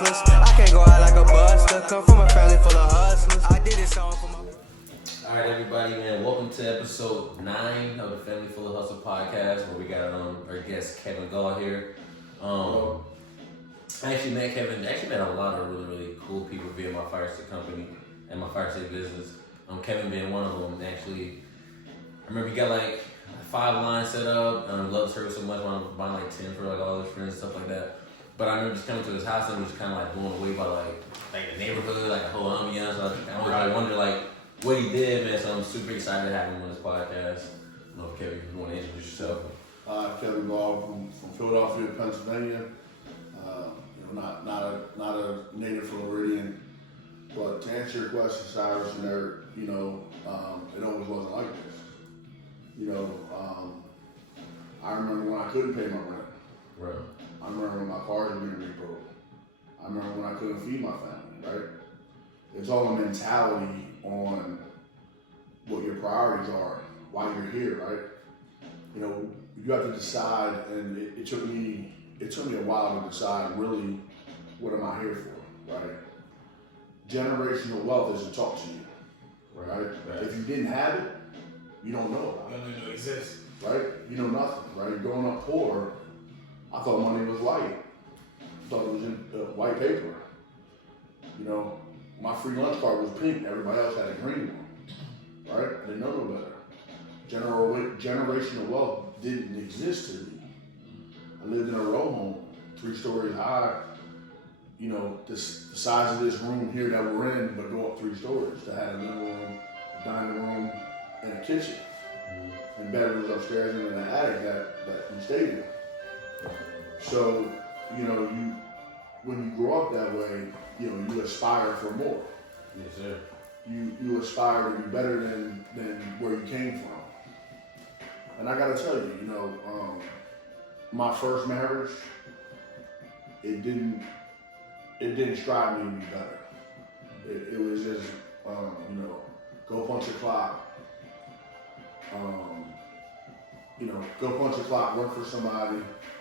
hustlers. I can't go out like a buster. Come from a family full of hustlers. I did this song for my... Alright, everybody, man. Welcome to episode 9 of the Family Full of Hustle podcast, where we got our guest Kevin Gall here. I actually met Kevin. Met a lot of really cool people via my fire estate company and my fire estate business. Kevin being one of them. Actually, I remember he got like 5 lines set up. Love the service so much. When I was buying like 10 for like all his friends and stuff like that. But I remember just coming to his house and was kind of like blown away by like the neighborhood, like the whole ambiance. I always like wonder like what he did, man. So I'm super excited to have him on this podcast. I don't know if Kevin, you want to introduce yourself. Kevin Gall from Philadelphia, Pennsylvania. Not a native Floridian, but to answer your question, Cyrus, and it always wasn't like this. I remember when I couldn't pay my rent. Right. I remember when my cars were getting repoed. I remember when I couldn't feed my family. Right. It's all a mentality on what your priorities are, why you're here. Right. You have to decide, and it took me a while to decide really what am I here for, right? Generational wealth isn't taught to you, right? If you didn't have it, you don't know about it. You don't even know it exists. Right? You know nothing, right? Growing up poor, I thought money was white. I thought it was in white paper. My free lunch card was pink, everybody else had a green one, right? I didn't know no better. Generational wealth didn't exist to me. I lived in a row home, 3 stories high, the size of this room here that we're in, but go up 3 stories. To have a living room, a dining room, and a kitchen. And bedrooms upstairs and in the attic that we stayed in. So, when you grow up that way, you aspire for more. Yes, sir. You aspire to be better than where you came from. And I gotta tell you, my first marriage, it didn't strive me to be better. It was just, go punch a clock. Go punch a clock, work for somebody,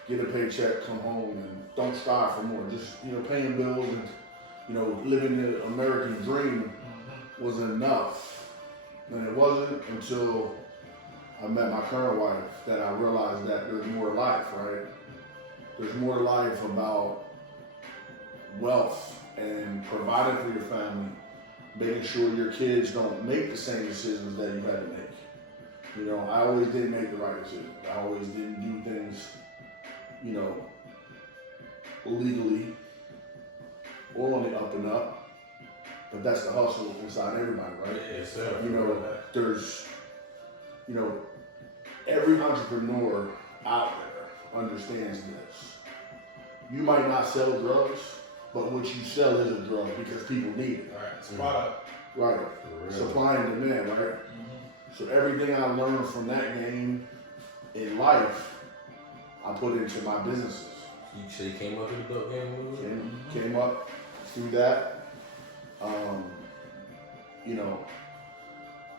get a paycheck, come home, and don't strive for more. Just, paying bills and, living the American dream wasn't enough. And it wasn't until I met my current wife that I realized that there's more to life, right? There's more to life about wealth and providing for your family, making sure your kids don't make the same decisions that you had to make. I always didn't make the right decision. I always didn't do things, illegally or on the up and up. But that's the hustle inside everybody, right? Yes, sir. There's, every entrepreneur out there understands this. You might not sell drugs, but what you sell is a drug because people need it. Right, it's a product. Right. Supply and demand, right? So everything I learned from that game in life, I put into my businesses. You said you came up with the dope game? Came up through that.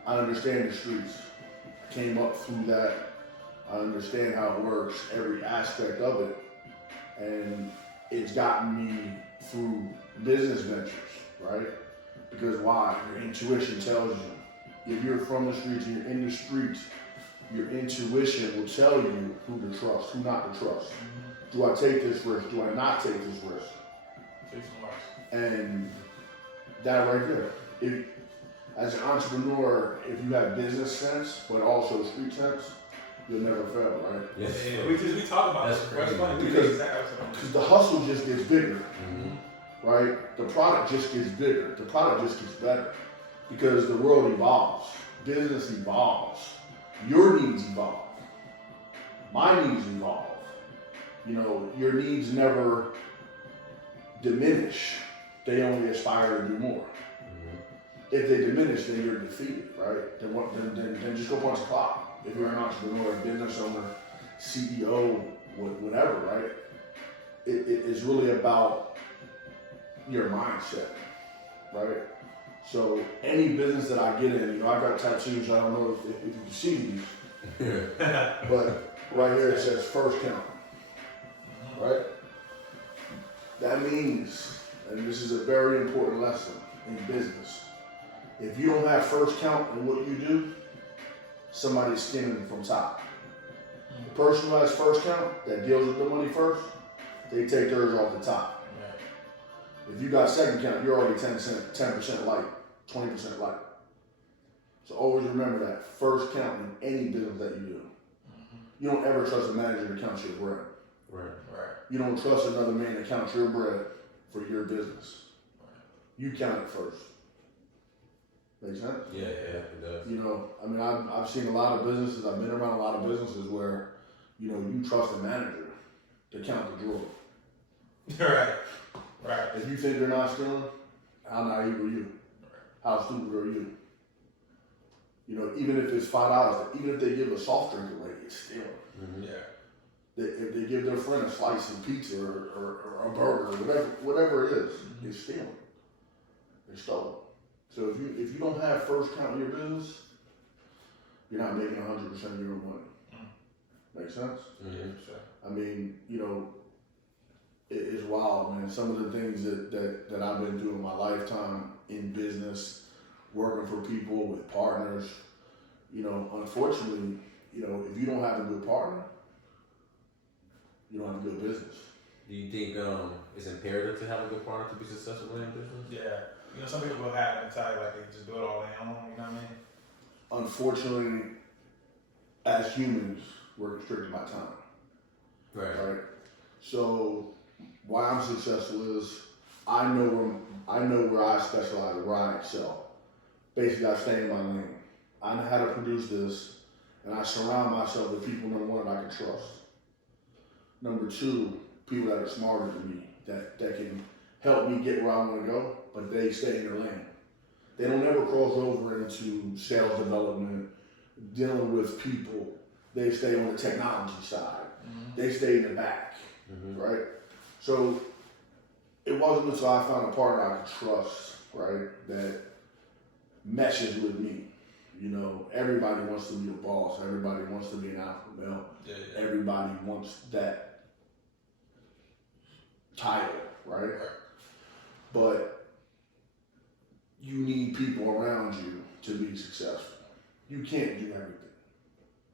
I understand the streets. Came up through that. I understand how it works, every aspect of it. And it's gotten me through business ventures, right? Because why? Your intuition tells you. If you're from the streets and you're in the streets, your intuition will tell you who to trust, who not to trust. Do I take this risk? Do I not take this risk? Take some risks. And that right there. As an entrepreneur, if you have business sense, but also street sense, you'll never fail, right? Yes. Yeah, we talk about That's this. crazy. Because the hustle just gets bigger, right? The product just gets bigger. The product just gets better. Because the world evolves. Business evolves. Your needs evolve. My needs evolve. Your needs never diminish. They only aspire to do more. If they diminish, then you're defeated, right? Then just go punch a clock. If you're an entrepreneur, business owner, CEO, whatever, right? It's really about your mindset, right? So any business that I get in, I got tattoos. I don't know if you can see these, but right here it says first count, right? That means and this is a very important lesson in business. If you don't have first count in what you do, somebody's skimming from top. The person who has first count, that deals with the money first, they take theirs off the top. Right. If you got second count, you're already 10% light, 20% light. So always remember that first count in any business that you do. You don't ever trust a manager to count your bread. Right. Right. You don't trust another man to count your bread for your business. You count it first. Make sense? Yeah, it does. You know, I mean, I've seen a lot of businesses, I've been around a lot of businesses where, you know, you trust a manager to count the drawer. Right. Right. If you think they're not stealing, how naive are you? How stupid are you? You know, even if it's $5, even if they give a soft drink away, it's stealing. Mm-hmm. Yeah. If they give their friend a slice of pizza or a burger, whatever it is, it's stealing. It's stolen. So if you don't have first count in your business, you're not making 100% of your money. Make sense? Mm-hmm. Sure. I mean, you know, it's wild, man. Some of the things that I've been through in my lifetime in business, working for people with partners, you know, unfortunately, you know, if you don't have a good partner, you don't have a good business. Do you think it's imperative to have a good partner to be successful in business? Yeah. You know, some people will have a mentality like they just do it all on their own, you know what I mean? Unfortunately, as humans, we're restricted by time. Right. So why I'm successful is I know where I specialize, where I excel. Basically, I stay in my lane. I know how to produce this, and I surround myself with people, number one, that I can trust. Number two, people that are smarter than me, that can help me get where I want to go, but they stay in their lane. They don't ever cross over into sales development, dealing with people. They stay on the technology side. They stay in the back, right? So it wasn't until I found a partner I could trust, right, that meshes with me. You know, everybody wants to be a boss. Everybody wants to be an alpha male. Yeah. Everybody wants that title, right? But you need people around you to be successful. You can't do everything.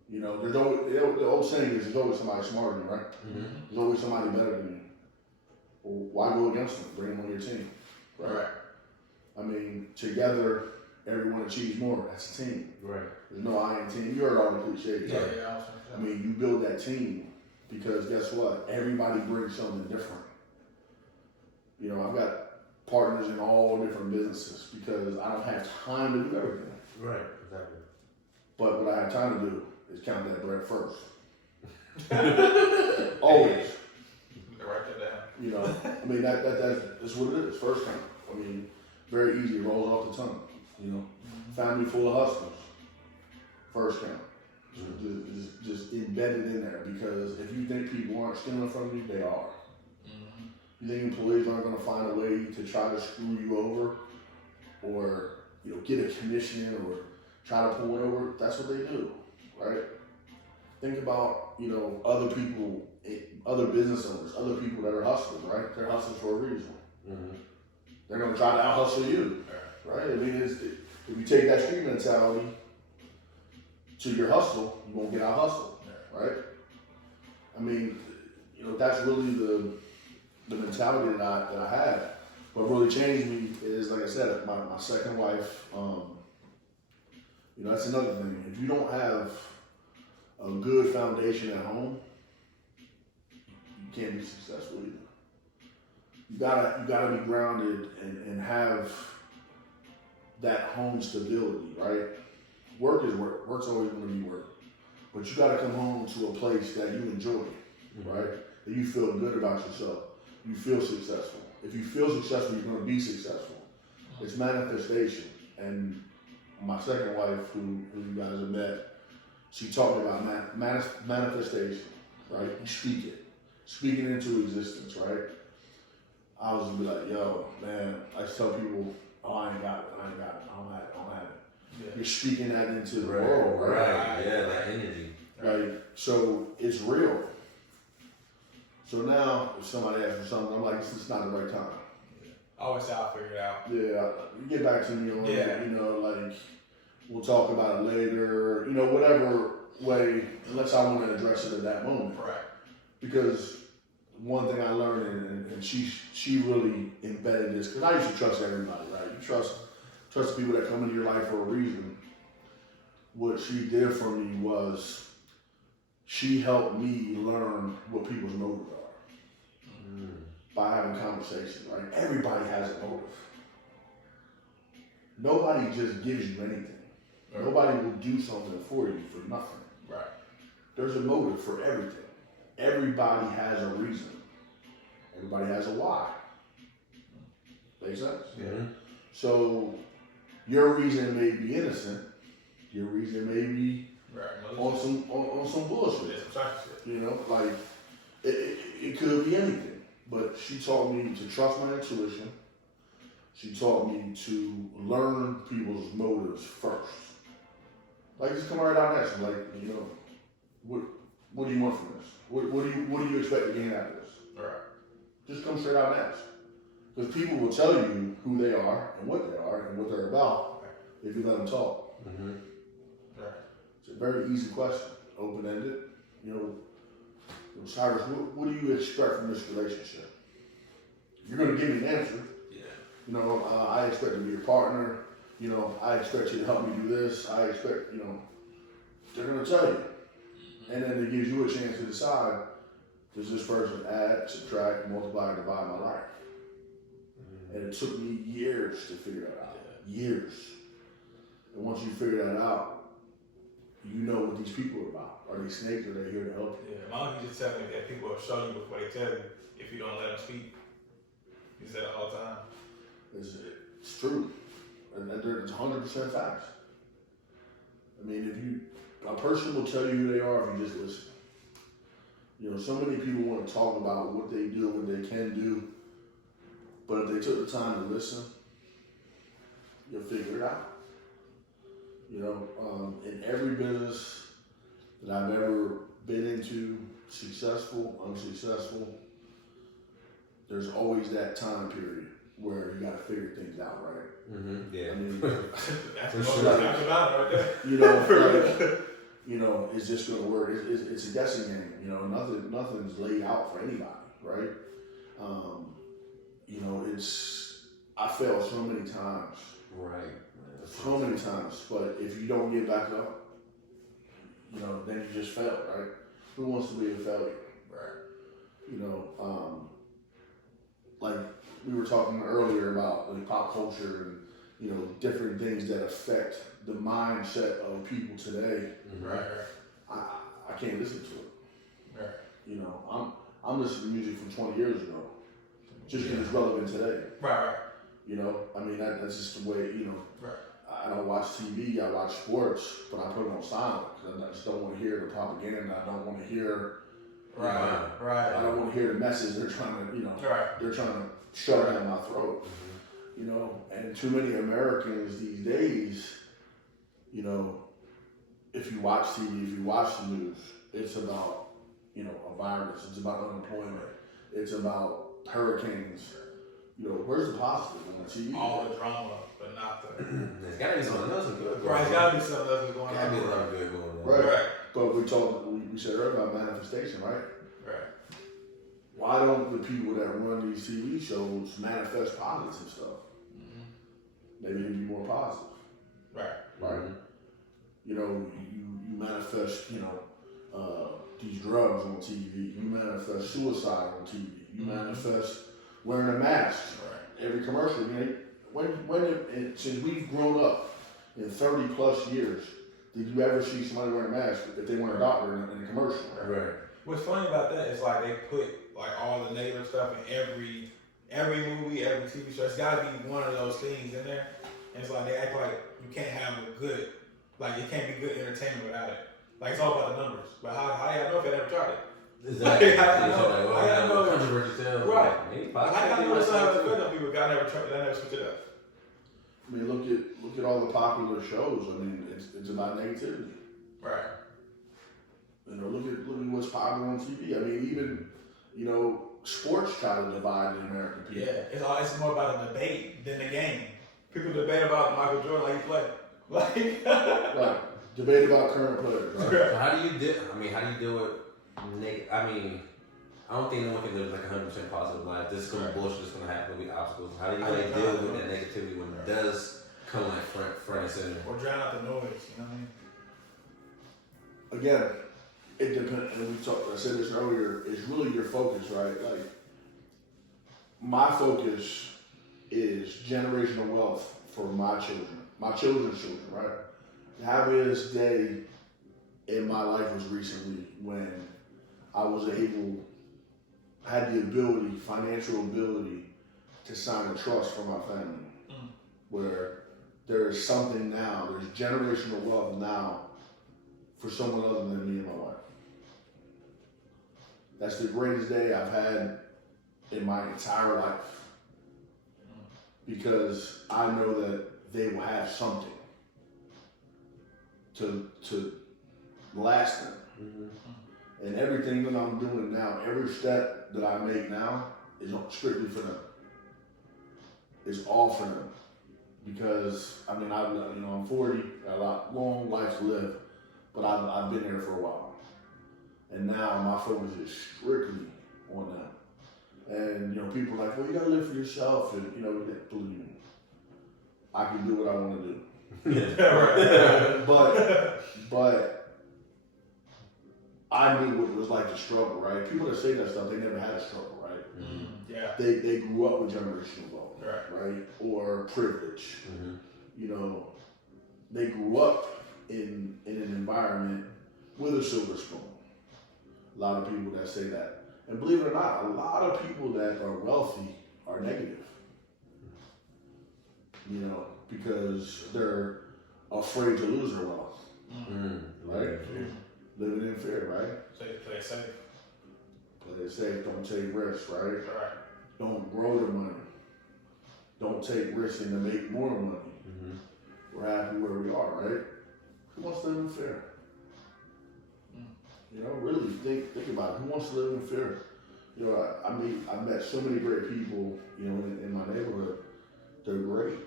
You know, there's always, the old saying is there's always somebody smarter than you, right? There's always somebody better than you. Well, why go against them? Bring them on your team, right? I mean, together, everyone achieves more. That's a team. Right. There's no I in team. You heard all the cliches, right? Yeah. I mean, you build that team because guess what? Everybody brings something different. You know, I've got partners in all different businesses because I don't have time to do everything. Right. Exactly. But what I have time to do is count that bread first. Always. Write that down. You know, I mean, that's what it is. First count. I mean, very easy. It rolls off the tongue. You know, family full of hustlers. First count. Just embedded in there because if you think people aren't stealing from you, they are. You think employees aren't going to find a way to try to screw you over or, you know, get a commission or try to pull it over? That's what they do, right? Think about, you know, other people, other business owners, other people that are hustlers, right? They're hustlers for a reason. They're going to try to out-hustle you, right? I mean, if you take that street mentality to your hustle, you won't get out-hustled, right? I mean, you know, that's really the mentality that I had. What really changed me is, like I said, my second wife. You know, that's another thing. If you don't have a good foundation at home, you can't be successful either. You gotta be grounded and have that home stability, right? Work is work. Work's always going to be work. But you gotta come home to a place that you enjoy, right? That you feel good about yourself. You feel successful. If you feel successful, you're going to be successful. It's manifestation. And my second wife, who you guys have met, she taught me about manifestation, right? You speak it. Speak it into existence, right? I was be like, yo, man, I tell people, oh, I ain't got it, I don't have it. Yeah. You're speaking that into the world, right? Yeah, that energy. Right. So it's real. So now, if somebody asks for something, I'm like, it's not the right time. I always say I'll figure it out. Yeah, you get back to me on Yeah. it, you know, like, we'll talk about it later, you know, whatever way, unless I want to address it at that moment. Right. Because one thing I learned, and she really embedded this, because I used to trust everybody, right? You trust the people that come into your life for a reason. What she did for me was she helped me learn what people's motives are by having conversations, right? Everybody has a motive. Nobody just gives you anything. Right. Nobody will do something for you for nothing. Right. There's a motive for everything. Everybody has a reason. Everybody has a why. Make sense? Yeah. So your reason may be innocent. Your reason may be Right. on some bullshit. There's some psychic shit. You know, like it could be anything. But she taught me to trust my intuition. She taught me to learn people's motives first. Like, just come right out and ask them, like, you know, what do you want from this? What do you expect to gain out of this? Right. Just come straight out and ask. Because people will tell you who they are and what they're about if you let them talk. Mm-hmm. Right. It's a very easy question, open-ended. You know, Cyrus, what do you expect from this relationship? You're going to give me an answer. Yeah. You know, I expect to be your partner. You know, I expect you to help me do this. I expect, you know, they're going to tell you. And then it gives you a chance to decide, does this person add, subtract, multiply, or divide my life? And it took me years to figure that out. Years. And once you figure that out, you know what these people are about. Are they snakes or are they here to help you? Yeah. My uncle just tell me that people will show you before they tell you if you don't let them speak. He said it all the time. It's true. And it's 100% facts. I mean, a person will tell you who they are if you just listen. You know, so many people want to talk about what they do, what they can do, but if they took the time to listen, you'll figure it out. You know, in every business that I've ever been into, successful, unsuccessful, there's always that time period where you got to figure things out, right? Mm-hmm. Yeah. I mean, That's For what sure. I'm talking about right there. you know, like, you know, it's just gonna work. It's a guessing game. You know, nothing's laid out for anybody, right? You know, I failed so many times. Right. So many times, but if you don't get back up, you know, then you just failed, right? Who wants to be a failure? Right. You know, like we were talking earlier about like pop culture and, you know, different things that affect the mindset of people today. Mm-hmm. Right. I can't listen to it. Right. You know, I'm listening to music from 20 years ago, just because it's relevant today. Right. You know, I mean that's just the way. You know, Right. I don't watch TV. I watch sports, but I put it on silent because I just don't want to hear the propaganda. I don't want to hear. Right. Right. I don't want to hear the message they're trying to. You know, Right. they're trying to shove down my throat. You know, and too many Americans these days. You know, if you watch TV, if you watch the news, it's about, you know, a virus. It's about unemployment. It's about hurricanes. You know, where's the positive on the TV? All the drama, but not the. There's gotta be something else good. Right. It's gotta be something else going on. Gotta be a lot of good going on. Right. But we said earlier about manifestation, right? Right. Why don't the people that run these TV shows manifest positive stuff? Maybe it'd be more positive, Right. right? You know, you manifest, you know, these drugs on TV. You manifest suicide on TV. You manifest wearing a mask. Right. Every commercial. I mean, since we've grown up in 30 plus years, did you ever see somebody wearing a mask if they weren't a doctor in a commercial? Right. What's funny about that is like they put like all the negative stuff in every movie, every TV show. It's gotta be one of those things in there. And it's like they act like you can't have a good, like it can't be good entertainment without it. Like it's all about the numbers. But how do y'all know if they never tried it? Exactly. I know. Controversial tales. Right. Maybe I know it's not good on people. God never tried. They never switched it up. I mean, look at all the popular shows. I mean, it's about negativity. Right. You know, look at what's popular on TV. I mean, even, you know, sports try to divide the American people. Yeah, it's more about a debate than the game. People debate about Michael Jordan like he played. Right. Debate about current players. Right? So how do you deal with I don't think no one can live like 100% positive life. This is gonna be bullshit. This is gonna happen. There'll be obstacles. How do you deal with that negativity when it does come like front and center? Or drown out the noise. You know what I mean? Again, it depends. And I said this earlier. It's really your focus, right? Like my focus is generational wealth for my children, my children's children, right? The happiest day in my life was recently when I was had the ability, financial ability, to sign a trust for my family, where there is something now, there's generational wealth now for someone other than me and my wife. That's the greatest day I've had in my entire life, because I know that they will have something to last them. And everything that I'm doing now, every step that I make now is strictly for them. It's all for them. Because, I mean, I'm 40, got a long life to live, but I've been there for a while. And now my focus is strictly on them. And, people are like, well, you gotta live for yourself. And, believe me, I can do what I want to do. But I knew what it was like to struggle, right? People that say that stuff, they never had a struggle, right? Yeah. They grew up with generational wealth, right? Or privilege. They grew up in an environment with a silver spoon. A lot of people that say that. And believe it or not, a lot of people that are wealthy are negative. Because they're afraid to lose their wealth. Right? Living in fear, right? Play it safe. Play it safe, don't take risks, right? Right. Don't grow the money. Don't take risks and to make more money. We're happy where we are, right? Who wants to live in fear? Really think about it. Who wants to live in fear? I've met so many great people, in my neighborhood. They're great.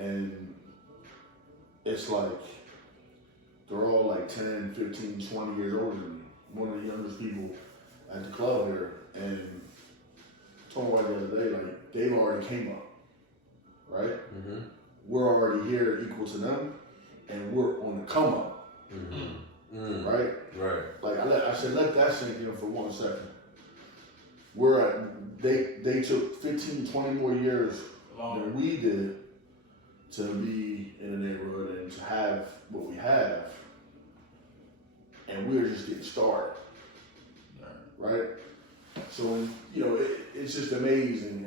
And it's like, they're all like 10, 15, 20 years older than me. One of the youngest people at the club here. And I told my wife the other day, like, they've already came up, right? We're already here equal to them, and we're on the come up, right? Right. Like I said, let that sink in for 1 second. They took 15, 20 more years than we did to be in a neighborhood and to have what we have, and we're just getting started, right? So, it's just amazing,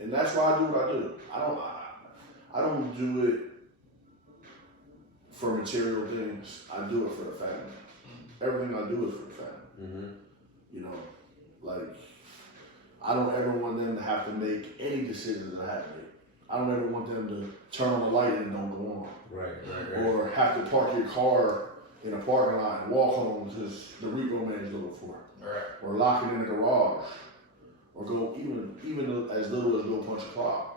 and that's why I do what I do. I don't do it for material things. I do it for the family. Everything I do is for the family. Like, I don't ever want them to have to make any decisions that I have to make. I don't ever want them to turn on the light and it don't go on. Right. Or have to park your car in a parking lot and walk home because the repo man is looking for it. Right. Or lock it in the garage. Or go even as little as go punch a clock.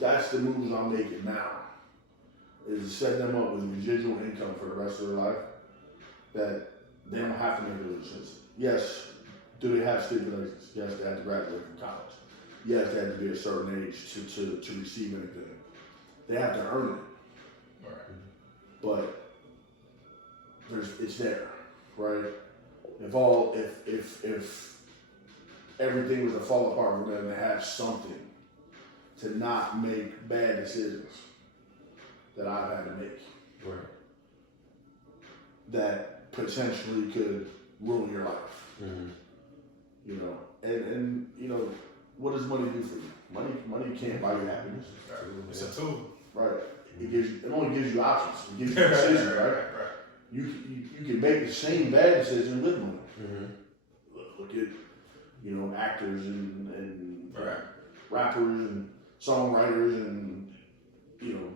That's the moves I'm making now. Is to set them up with residual income for the rest of their life, that they don't have to make those decisions. Yes, do they have stipulations? Yes, they have to graduate from college. Yes, they have to be a certain age to receive anything. They have to earn it. Right. But it's there, right? If everything was to fall apart for them to have something to not make bad decisions that I've had to make. Right. That potentially could ruin your life. And what does money do for you? Money can't buy you happiness. It's a tool. Right. It only gives you options. It gives you decisions, right? You can make the same bad decision with money. Look at actors and rappers and songwriters and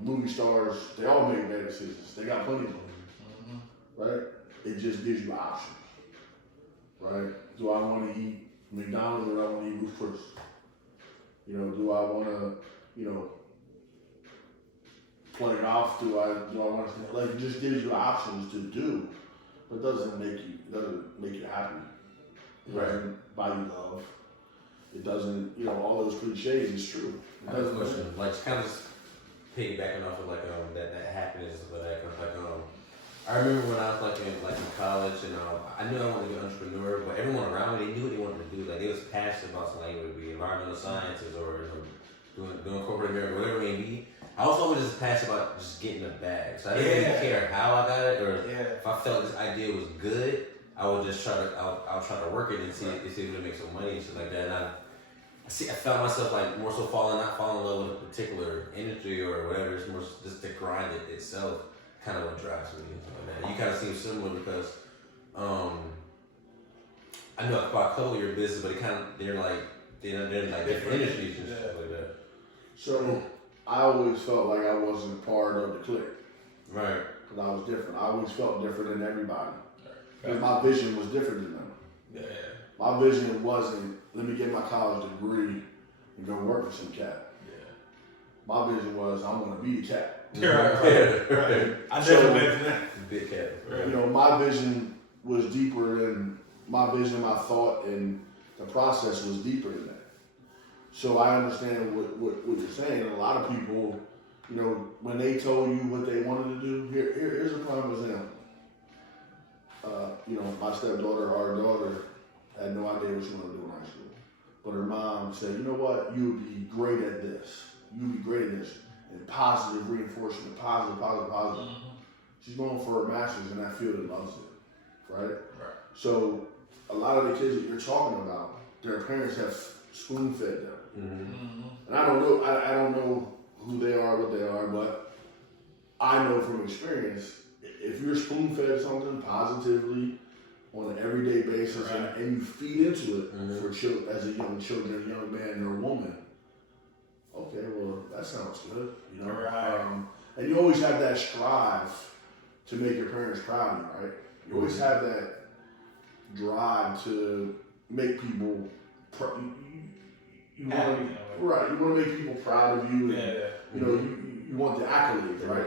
movie stars. They all make bad decisions. They got plenty of money, right? It just gives you options, right? Do I want to eat McDonald's or do I want to eat Ruth Chris? You know, do I want to, you know, play golf? Do I want to, like, it just gives you options to do, but doesn't make you happy. It doesn't buy you love. It doesn't, you know, all those cliches is true. I have a question, like, kind of piggybacking off of like that happiness, but like I remember when I was like in college, and I knew I wanted to be an entrepreneur, but everyone around me, they knew what they wanted to do. Like, they was passionate about something, like it would be environmental sciences or, you know, doing corporate America, whatever it may be. I was always just passionate about just getting a bag, so I didn't really care how I got it, or if I felt this idea was good, I would just try to work it and see if it would make some money and shit like that. And I found myself like more so not falling in love with a particular industry or whatever. It's more just the grind itself, kind of what drives me and stuff like that. You kind of seem similar because I know about a couple of your business, but they're in like different industries and stuff like that. So I always felt like I wasn't part of the clique. Right. Because I was different. I always felt different than everybody. Because my vision was different than them. Yeah. My vision wasn't, let me get my college degree and go work for some cat. Yeah. My vision was, I'm going to be the cat. Right. I never mentioned that. Big cat. You know, my vision was deeper than my vision, my thought, and the process was deeper than that. So I understand what you're saying. And a lot of people, you know, when they told you what they wanted to do, here's a prime example. You know, my stepdaughter, our daughter, had no idea what she wanted to do in high school. But her mom said, you know what, you would be great at this. You would be great at this. And positive reinforcement, positive. Mm-hmm. She's going for her master's in that field and loves it, right? So a lot of the kids that you're talking about, their parents have spoon-fed them. Mm-hmm. And I don't know who they are, what they are, but I know from experience, if you're spoon-fed something positively on an everyday basis and you feed into it for as a young man or woman, okay, well, that sounds good, you know. And you always have that strive to make your parents proud of you, right? You always have that drive to make people you want to make people proud of you. And, you know, you want the accolades, right?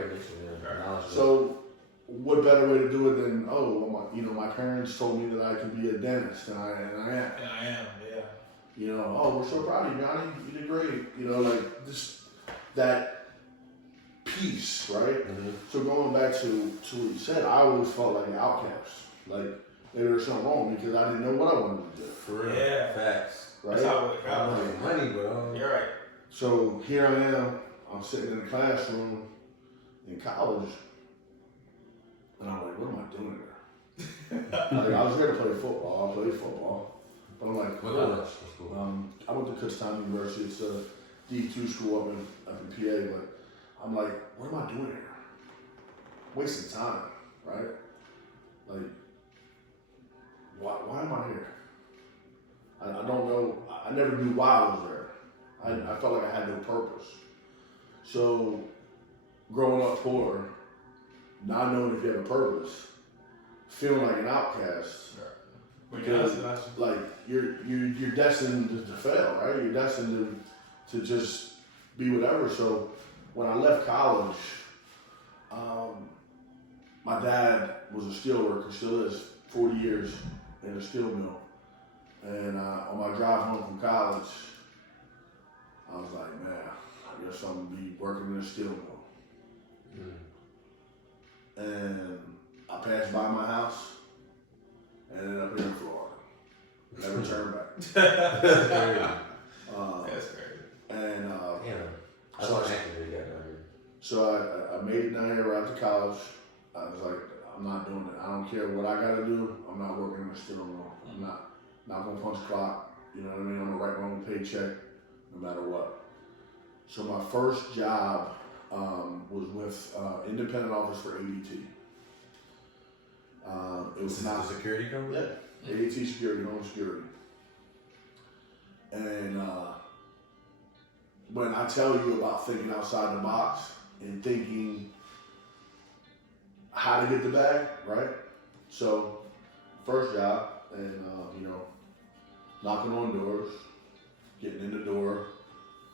So, what better way to do it than my parents told me that I could be a dentist, and I am. You know, oh, we're so proud of you, Johnny. You did great. You know, like just that peace, right? Mm-hmm. So going back to what you said, I always felt like an outcast. Like maybe there's something wrong because I didn't know what I wanted to do. For real. Yeah. Facts. Right? That's how it got money, bro. You're right. So here I am. I'm sitting in the classroom in college, and I'm like, what am I doing there? Like, I was there to play football. I played football. But I'm like, what college? I went to Kutztown University. It's a D2 school up in PA. But I'm like, what am I doing here? Wasting time, right? Like, why am I here? I don't know. I never knew why I was there. I felt like I had no purpose. So, growing up poor, not knowing if you have a purpose, feeling like an outcast. Because like you're destined to fail, right? You're destined to just be whatever. So when I left college, my dad was a steel worker, still is, 40 years in a steel mill. And on my drive home from college, I was like, man, I guess I'm gonna be working in a steel mill. And I passed by my house. And ended up here in Florida. Never turned back. That's crazy. And so I made it down here right after college. I was like, I'm not doing it. I don't care what I gotta do. I'm not working in a steel mill. I'm not gonna punch the clock. You know what I mean? I'm gonna write my own paycheck no matter what. So my first job was with independent office for ADT. It was not a security company? Yeah. ADT Security, home security. And when I tell you about thinking outside the box and thinking how to get the bag, right? So, first job, and knocking on doors, getting in the door,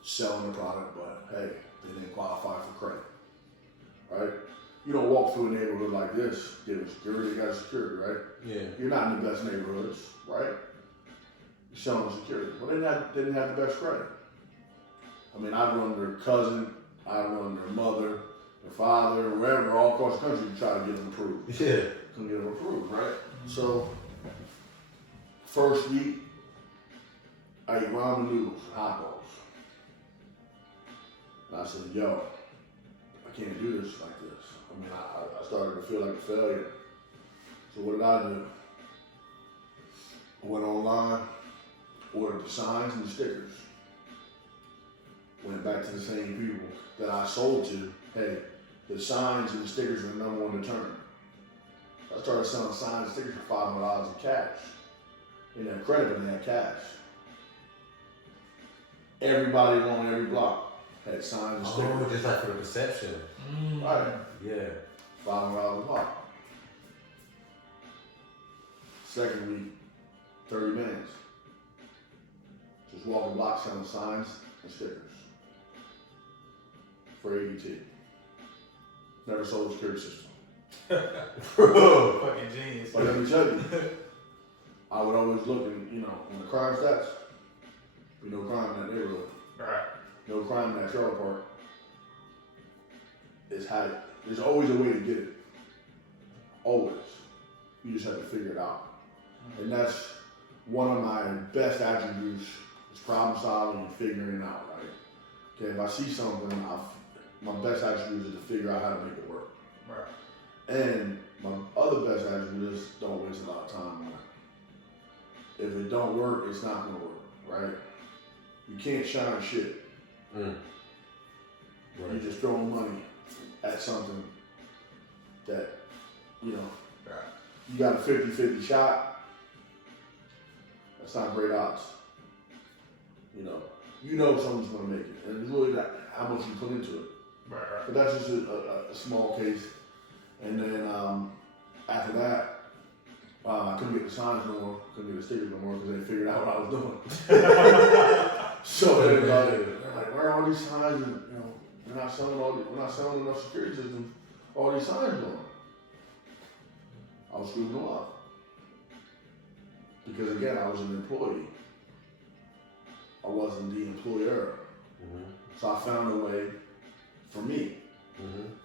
selling the product, but hey, they didn't qualify for credit, right? You don't walk through a neighborhood like this, getting security, you got security, right? Yeah. You're not in the best neighborhoods, right? You're selling security. Well, they didn't have the best credit. I mean, I run their cousin, I run their mother, their father, wherever, all across the country to try to get them approved. Yeah. Couldn't get them approved, right? So, first week, I ate ramen noodles, hot dogs. And I said, yo, I can't do this like this. I mean, I started to feel like a failure. So what did I do? I went online, ordered the signs and the stickers. Went back to the same people that I sold to. Hey, the signs and the stickers are the number one return. I started selling signs and stickers for $500 in cash. They didn't have credit, but they had cash. Everybody along every block had signs and stickers. Oh, just like for the perception. Right. Yeah. $500 a block. Second week, 30 bands. Just walking blocks selling signs and stickers. For ADT. Never sold a security system. Bro, fucking genius. But let me tell you, I would always look in, on the crime stats, no crime in that neighborhood. Right. No crime in that trailer park. There's always a way to get it. Always. You just have to figure it out. And that's one of my best attributes is problem solving and figuring it out, right? Okay, if I see something, my best attribute is to figure out how to make it work. Right. And my other best attribute is don't waste a lot of time on it. If it don't work, it's not gonna work, right? You can't shine shit. Right. You're just throwing money at something that, Right. you got a 50-50 shot. That's not great odds. You know someone's gonna make it. And it's really not how much you put into it. Right. But that's just a small case. And then after that, I couldn't get the signs no more, couldn't get the stickers no more because they figured out what I was doing. So everybody, they're like, where are all these signs? And, we're not selling enough security systems. All these signs going. I was screwing them up. Because again, I was an employee. I wasn't the employer. Mm-hmm. So I found a way for me,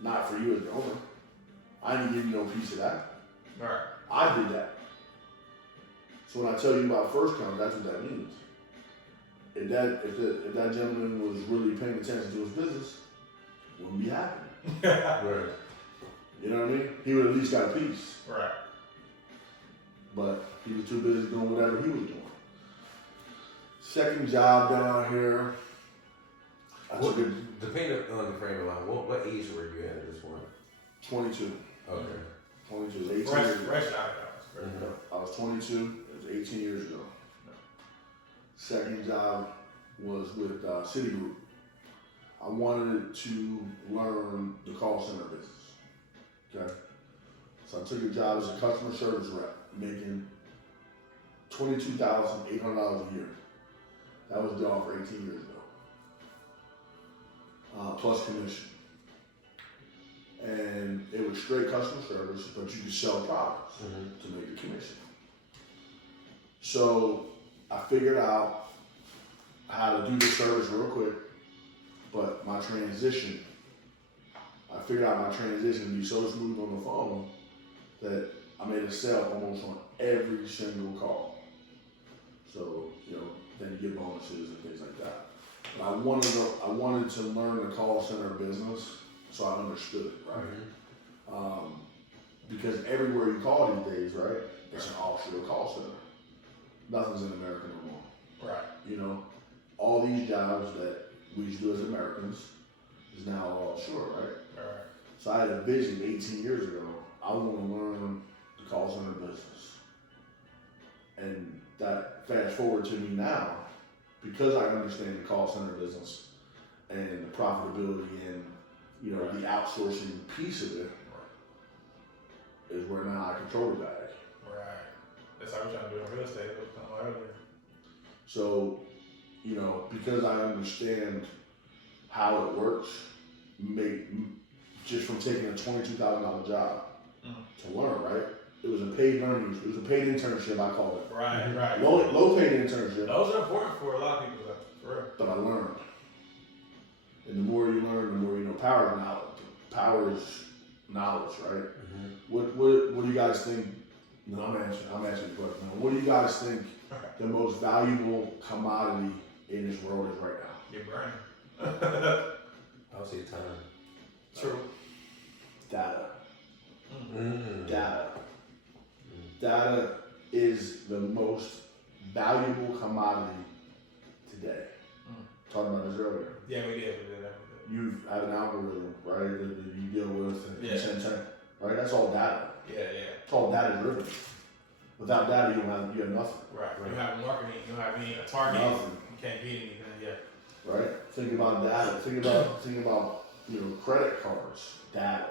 not for you as the owner. I didn't give you no piece of that. Right. I did that. So when I tell you about first come, that's what that means. If that gentleman was really paying attention to his business, it wouldn't be happening. Right. You know what I mean? He would at least got a piece. Right. But he was too busy doing whatever he was doing. Second job down here. Depending on the frame of mind, what age were you at this point? 22. Okay. 22 is 18 Fresh years ago. out of college. Mm-hmm. I was 22. It was 18 years ago. Second job was with Citigroup. I wanted to learn the call center business. Okay? So I took a job as a customer service rep, making $22,800 a year. That was the offer 18 years ago. Plus commission. And it was straight customer service, but you could sell products to make the commission. So I figured out how to do the service real quick, but I figured out my transition to be so smooth on the phone that I made a sale almost on every single call. So, then you get bonuses and things like that. But I wanted to learn the call center business so I understood it, right? Because everywhere you call these days, right, it's an offshore call center. Nothing's in America no more. Right. All these jobs that we used to do as Americans is now all offshore, right? Right. So I had a vision 18 years ago. I want to learn the call center business. And that fast forward to me now, because I understand the call center business and the profitability and the outsourcing piece of it, is where now I control the bag. Right. That's how we're trying to do it in real estate. It was talking about earlier. So, because I understand how it works, just from taking a $22,000 job to learn, right? It was a paid learning, it was a paid internship, I call it. Right. Low paid internship. Those are important for a lot of people, though, for real. But I learned. And the more you learn, the more you know. Power is knowledge. Power is knowledge, right? What do you guys think? No, I'm answering the question. What do you guys think the most valuable commodity in this world is right now? Your brain. I would say time. True. Data. Mm. Data. Data is the most valuable commodity today. Talking about this earlier. Yeah, we did that. You have an algorithm, right, that you deal with and Yeah. send, right? That's all data. Yeah. It's all data driven. Without data, you have nothing. Right. You have marketing, you don't have any target. Nothing. You can't get anything, yeah. Right? Think about data. Think about credit cards, data.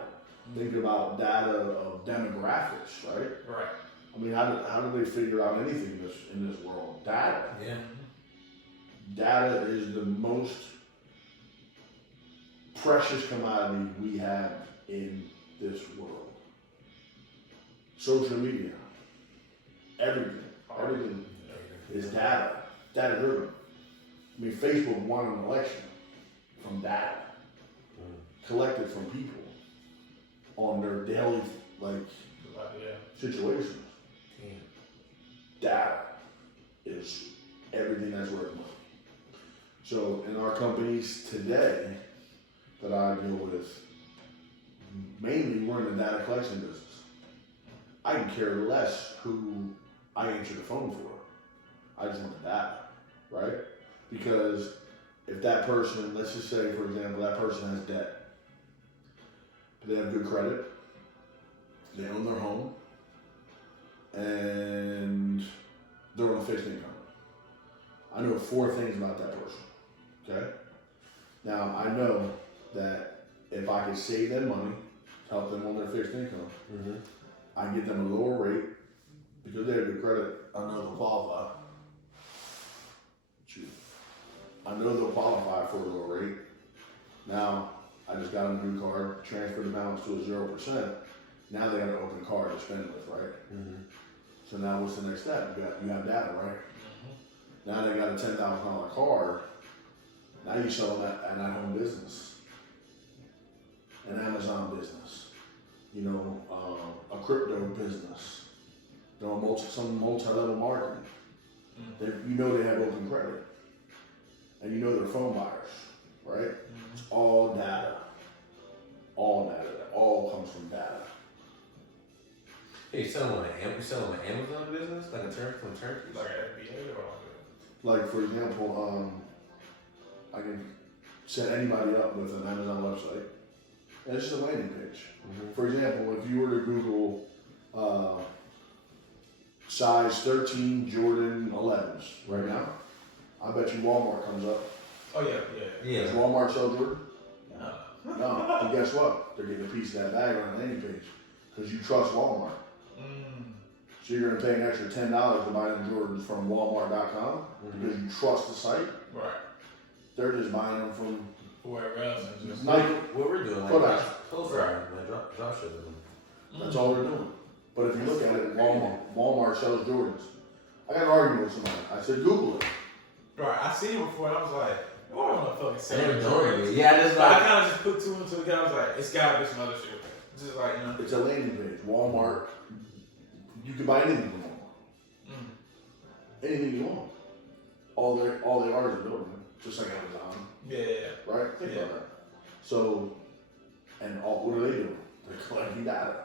Think about data of demographics, right? Right. I mean, how do they figure out anything in this world? Data. Yeah. Data is the most precious commodity we have in this world. Social media, everything is data driven. I mean, Facebook won an election from data collected from people on their daily situations. Data is everything that's worth money. So in our companies today that I deal with, mainly we're in the data collection business. I can care less who I answer the phone for. I just want the data, right? Because if that person, let's just say for example, that person has debt, but they have good credit, they own their home, and they're on a fixed income. I know 4 things about that person, okay? Now, I know that if I can save them money, help them on their fixed income, I can get them a lower rate, because they have good credit, I know they'll qualify. I know they'll qualify for a lower rate. Now, I just got them a new card, transferred the balance to a 0%. Now they got an open card to spend with, right? So now what's the next step? You have data, right? Now they got a $10,000 card. Now you sell them an at-home business, an Amazon business, a crypto business, some multi-level marketing. They have open credit, and they're phone buyers, right? It's all data. That all comes from data. Hey, you selling an Amazon business, like a turnkey? Like an FBA or all Like for example, I can set anybody up with an Amazon website, and it's just a landing page. For example, if you were to Google size 13 Jordan 11s right now, I bet you Walmart comes up. Oh yeah. Does Walmart sell Jordan? No. No. And guess what? They're getting a piece of that bag on the landing page because you trust Walmart. So you're going to pay an extra $10 to buy them Jordans from Walmart.com because you trust the site. Right. They're just buying them from whoever else. And just Nike. What we're doing, Kodak. drop shipping them. That's all they're doing. But if you look at it, Walmart sells Jordans. I got an argument with somebody. I said, Google it. Right. I seen it before and I was like, why am I fucking I selling never Jordans? done it. Yeah, just I like kind of just put 2 and 2 together. I was like, it's gotta be some other shit. Just like, It's a landing page. Walmart. You can buy anything from Walmart. Anything you want. All they are is a building, just like Amazon. Yeah. Right? Think about that. So, what are they doing? They're collecting data.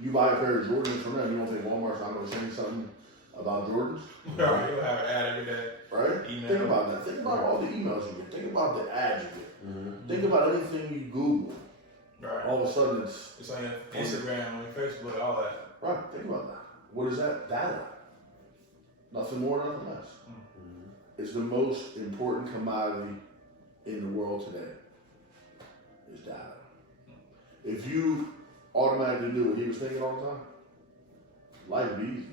You buy a pair of Jordans from them, you don't think Walmart's not going to send something about Jordans? Right, you'll have an ad every day. Right? Email. Think about that. Think about all the emails you get. Think about the ads you get. Think about anything you Google. Right. All of a sudden it's on your Instagram, on your Facebook, all that. right. Think about that. What is that? Data. Nothing more, nothing less. It's the most important commodity in the world today. Is data. If you automatically do what he was thinking all the time, life would be easy.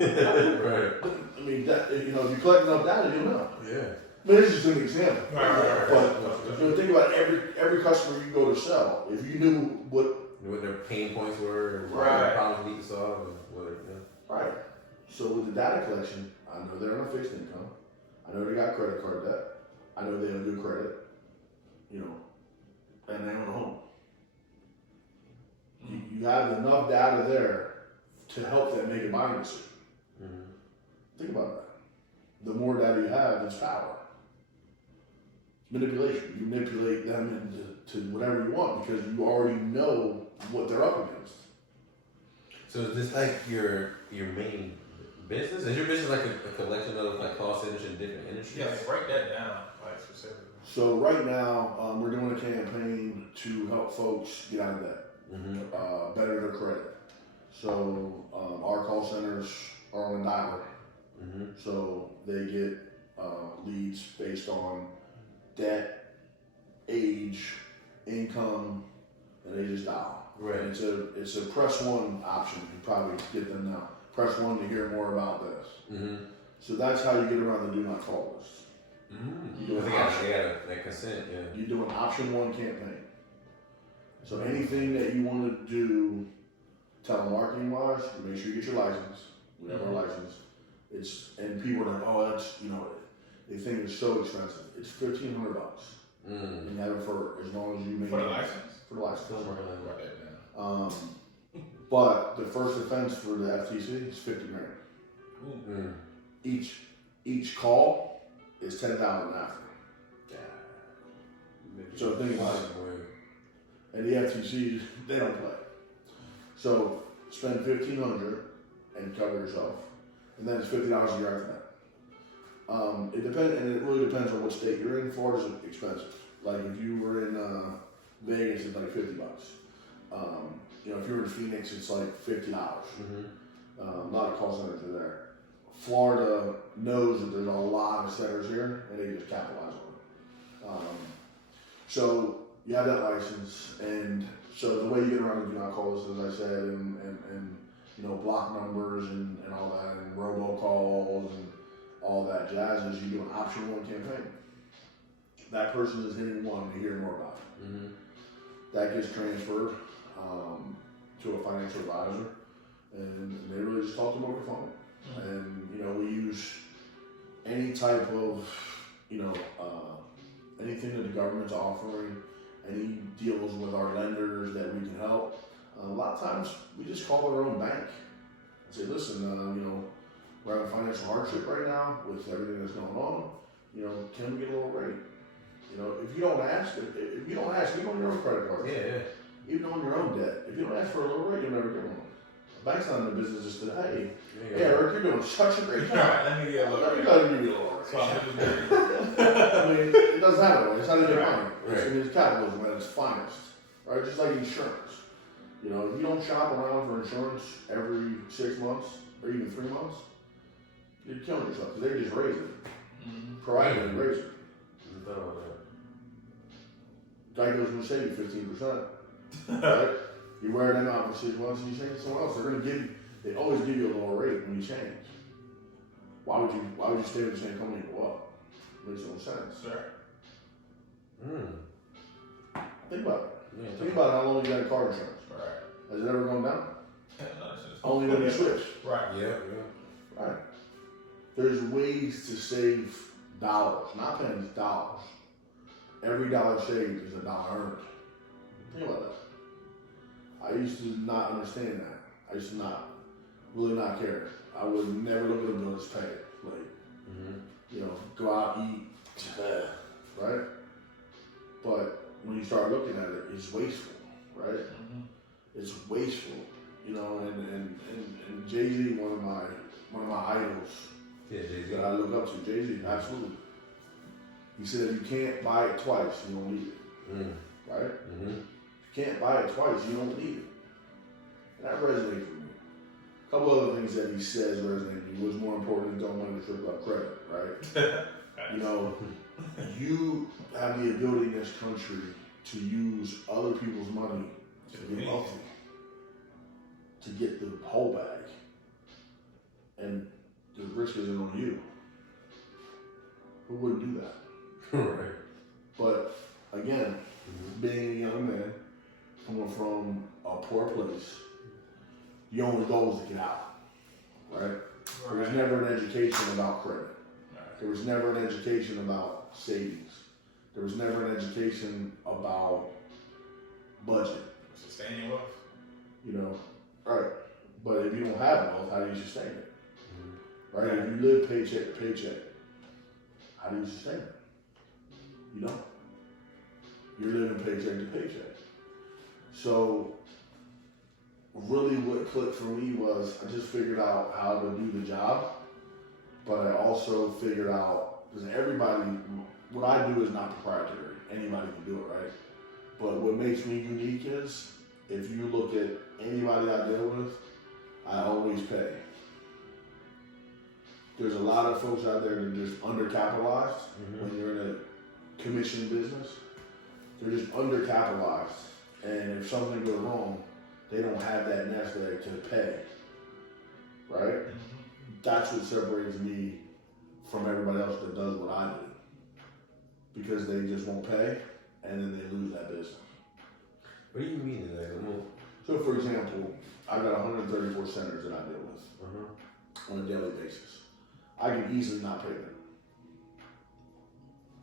Right. I mean, that, if you collect enough data, you'll know. Yeah. I mean, this is just an example. Right. But think about every customer you go to sell. If you knew what their pain points were, and what Right. problems we need to solve, and what, right. So with the data collection, I know they're on a fixed income. I know they got credit card debt. I know they have good credit. And they own a home. You have enough data there to help them make a buying decision. Mm-hmm. Think about that. The more data you have, it's power. Manipulation. You manipulate them into whatever you want because you already know what they're up against. So is this like your main business? Is your business like a collection of like call centers in different industries? Yeah, like, break that down, like specifically. So right now, we're doing a campaign to help folks get out of debt, Mm-hmm. better their credit. So our call centers are on a dialer. Mm-hmm. So they get leads based on debt, age, income, and they just dial. Right. And it's a press one option. You probably get them now. Press one to hear more about this. Mm-hmm. So that's how you get around the do not call list. Mm-hmm. They got that consent, yeah. You do an option one campaign. So anything that you want to do telemarketing wise, you make sure you get your license. We have our license. And people are like, oh, that's they think it's so expensive. It's $1,500. And you have it for as long as you make For the it. license? For the license. Write that down. But the first offense for the FTC is $50,000. Mm-hmm. Each call is $10,000 after. So think about it. And the FTC, they don't play. So spend $1,500 and cover yourself, and then it's $50 a year after that. It depends, and it really depends on what state you're in. Florida's expensive. Like if you were in Vegas, it's like $50. If you're in Phoenix, it's like $50. A lot of call centers are there. Florida knows that there's a lot of centers here, and they just capitalize on it. So you have that license, and so the way you get around the do not call list, as I said, and block numbers and all that, and robocalls and all that jazz is you do an option one campaign. That person is hitting one to hear more about it. Mm-hmm. That gets transferred to a financial advisor, and they really just talk to them over the phone. And we use any type of anything that the government's offering, any deals with our lenders that we can help. A lot of times we just call our own bank and say, listen, we're having financial hardship right now with everything that's going on. Can we get a little rate? If you don't ask, even on your own credit card, even on your own debt, if you don't ask for a little rate, you'll never get one. The bank's not in the business just to, hey, Eric, you're doing such a great job. Let me get a little Let me rate. go give you a little rate. So I mean, it doesn't happen that way. It's how they get money. Right. It's capitalism at its finest, right? Just like insurance. If you don't shop around for insurance every 6 months or even 3 months, you're killing yourself because they just raise it. Proactively raise it. Geico's going to save you 15%. Right? You wear them out for 6 months and you change it somewhere else. They always give you a lower rate when you change. Why would you stay with the same company and go up? Makes no sense. Sure. Think about it. Think about how long you got in car insurance. Right. Has it ever gone down? No, it's just Only when you switch. Right. Yeah. Right. There's ways to save dollars, not pennies, dollars. Every dollar saved is a dollar earned. Think about that. I used to not understand that. I used to really not care. I would never look at a bill as pay it. Go out, eat, right? But when you start looking at it, it's wasteful, right? It's wasteful, and Jay-Z, one of my idols that I look up to, Jay-Z, absolutely. He said, if you can't buy it twice, you don't need it, right? If you can't buy it twice, you don't need it. And that resonates with me. A couple other things that he says resonate with me. What's more important than don't want to trip up credit, right? You have the ability in this country to use other people's money to get wealthy, to get the whole bag. and the risk isn't on you. Who wouldn't do that? Right. But again, being a young man, coming from a poor place, the only goal is to get out, right? There was never an education about credit. There was never an education about savings. There was never an education about budget. Sustaining wealth. You know, right? But if you don't have wealth, how do you sustain it? Right? If you live paycheck to paycheck, how do you sustain it? You don't. You're living paycheck to paycheck. So, really, what clicked for me was I just figured out how to do the job, but I also figured out, because everybody, what I do is not proprietary. Anybody can do it, right? But what makes me unique is, if you look at anybody I deal with, I always pay. There's a lot of folks out there that are just undercapitalized when you're in a commission business. They're just undercapitalized. And if something goes wrong, they don't have that nest egg to pay. Right? That's what separates me from everybody else that does what I do. Because they just won't pay, and then they lose that business. What do you mean in that? So, for example, I've got 134 centers that I deal with on a daily basis. I can easily not pay them.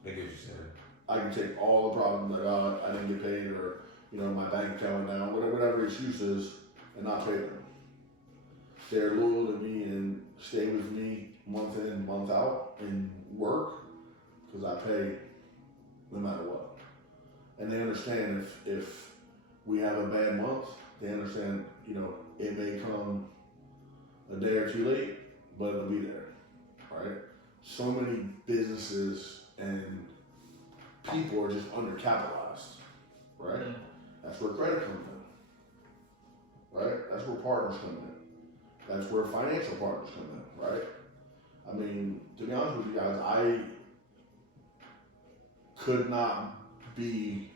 I get what you're saying. I can take all the problems that I didn't get paid, or my bank account went down, whatever the excuse is, and not pay them. They're loyal to me and stay with me month in, month out, and work because I pay no matter what. And they understand if we have a bad month, they understand, it may come a day or two late, but it'll be there, right? So many businesses and people are just undercapitalized, right? That's where credit comes in, right? That's where partners come in. That's where financial partners come in, right? I mean, to be honest with you guys, I could not be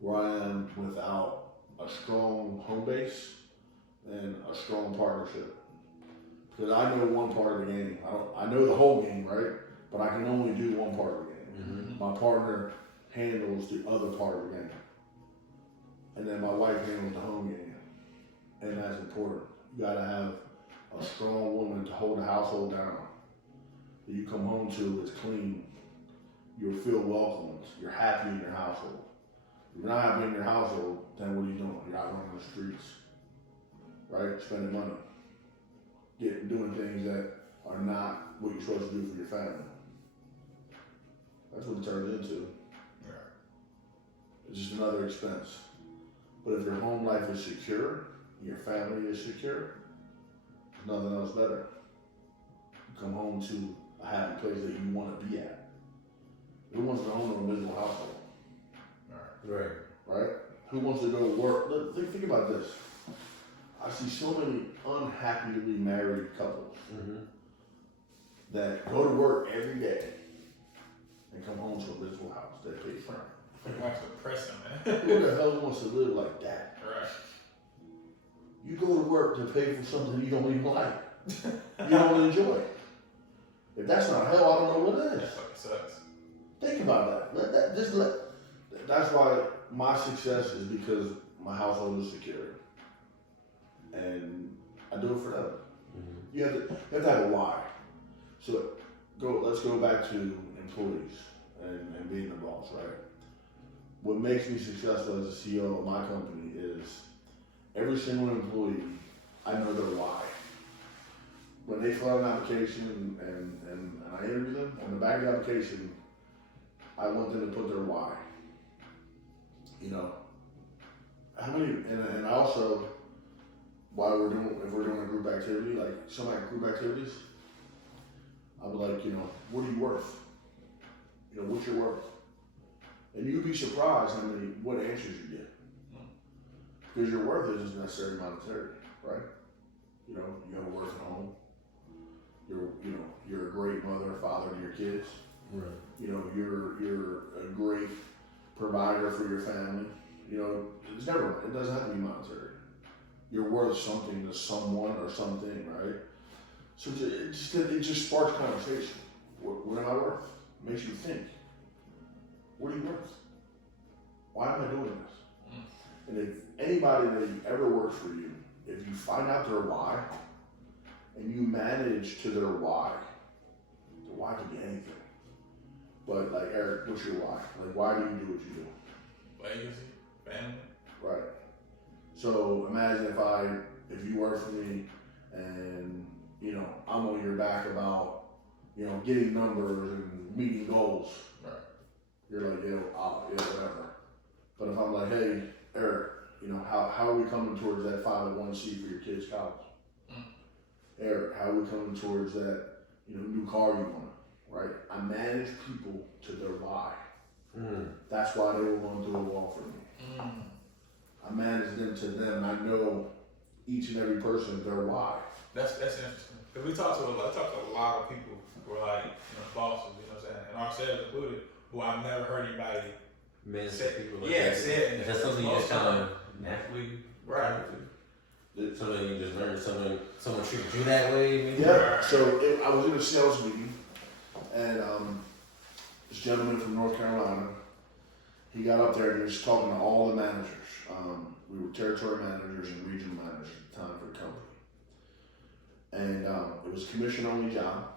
where I am without a strong home base and a strong partnership. Because I know one part of the game. I know the whole game, right? But I can only do one part of the game. My partner handles the other part of the game. And then my wife handles the home game. And that's important. You gotta have a strong woman to hold the household down. That you come home to, it's clean. You'll feel welcomed. You're happy in your household. If you're not happy in your household, then what are you doing? You're out running the streets, right? Spending money, doing things that are not what you're supposed to do for your family. That's what it turns into. It's just another expense. But if your home life is secure, your family is secure, there's nothing else better. You come home to a happy place that you want to be at. Who wants to own a miserable household? Right? Who wants to go to work? Think about this. I see so many unhappily married couples that go to work every day and come home to a miserable house that pays for. That's depressing, man. Who the hell wants to live like that? Right. You go to work to pay for something you don't even like. You don't enjoy. If that's not hell, I don't know what is. That fucking sucks. Think about that. That's why my success is because my household is secure. And I do it for them. You have to have a why. So let's go back to employees and being the boss, right? What makes me successful as a CEO of my company is every single employee, I know their why. When they fill out an application and I interview them, on the back of the application, I want them to put their why. How many, and I also, if we're doing a group activity, like some group activities, I would like, what are you worth? What's your worth? And you'd be surprised what answers you get. Because your worth isn't necessarily monetary, right? You have a worth at home. You're a great mother, father to your kids. Right. You're a great provider for your family. It doesn't have to be monetary. You're worth something to someone or something, right? So it just sparks conversation. What am I worth? It makes you think. What are you worth? Why am I doing this? And if anybody that ever works for you, if you find out their why and you manage to their why could be anything. But like, Eric, what's your why? Like, why do you do what you do? Legacy, family. Right. So imagine if you work for me and, you know, I'm on your back about, you know, getting numbers and meeting goals. Right. You're like, yeah, whatever. But if I'm like, hey, Eric, you know, how are we coming towards that 501c for your kids' college? Eric, how are we coming towards that, you know, new car you want? Right? I manage people to their why. That's why they will run through a wall for me. I manage them to them. I know each and every person their why. That's interesting. Because we talk to a lot of people who are like, you know, bosses, you know what I'm saying? And ourselves included, who I've never heard anybody People like yeah, that. say it. Is that something you just kind of naturally Right. Something you just learned, someone treated you that way? Maybe? Yeah. So I was in a sales meeting, and this gentleman from North Carolina, he got up there and he was talking to all the managers. We were territory managers and regional managers at the time for the company. And it was a commission-only job,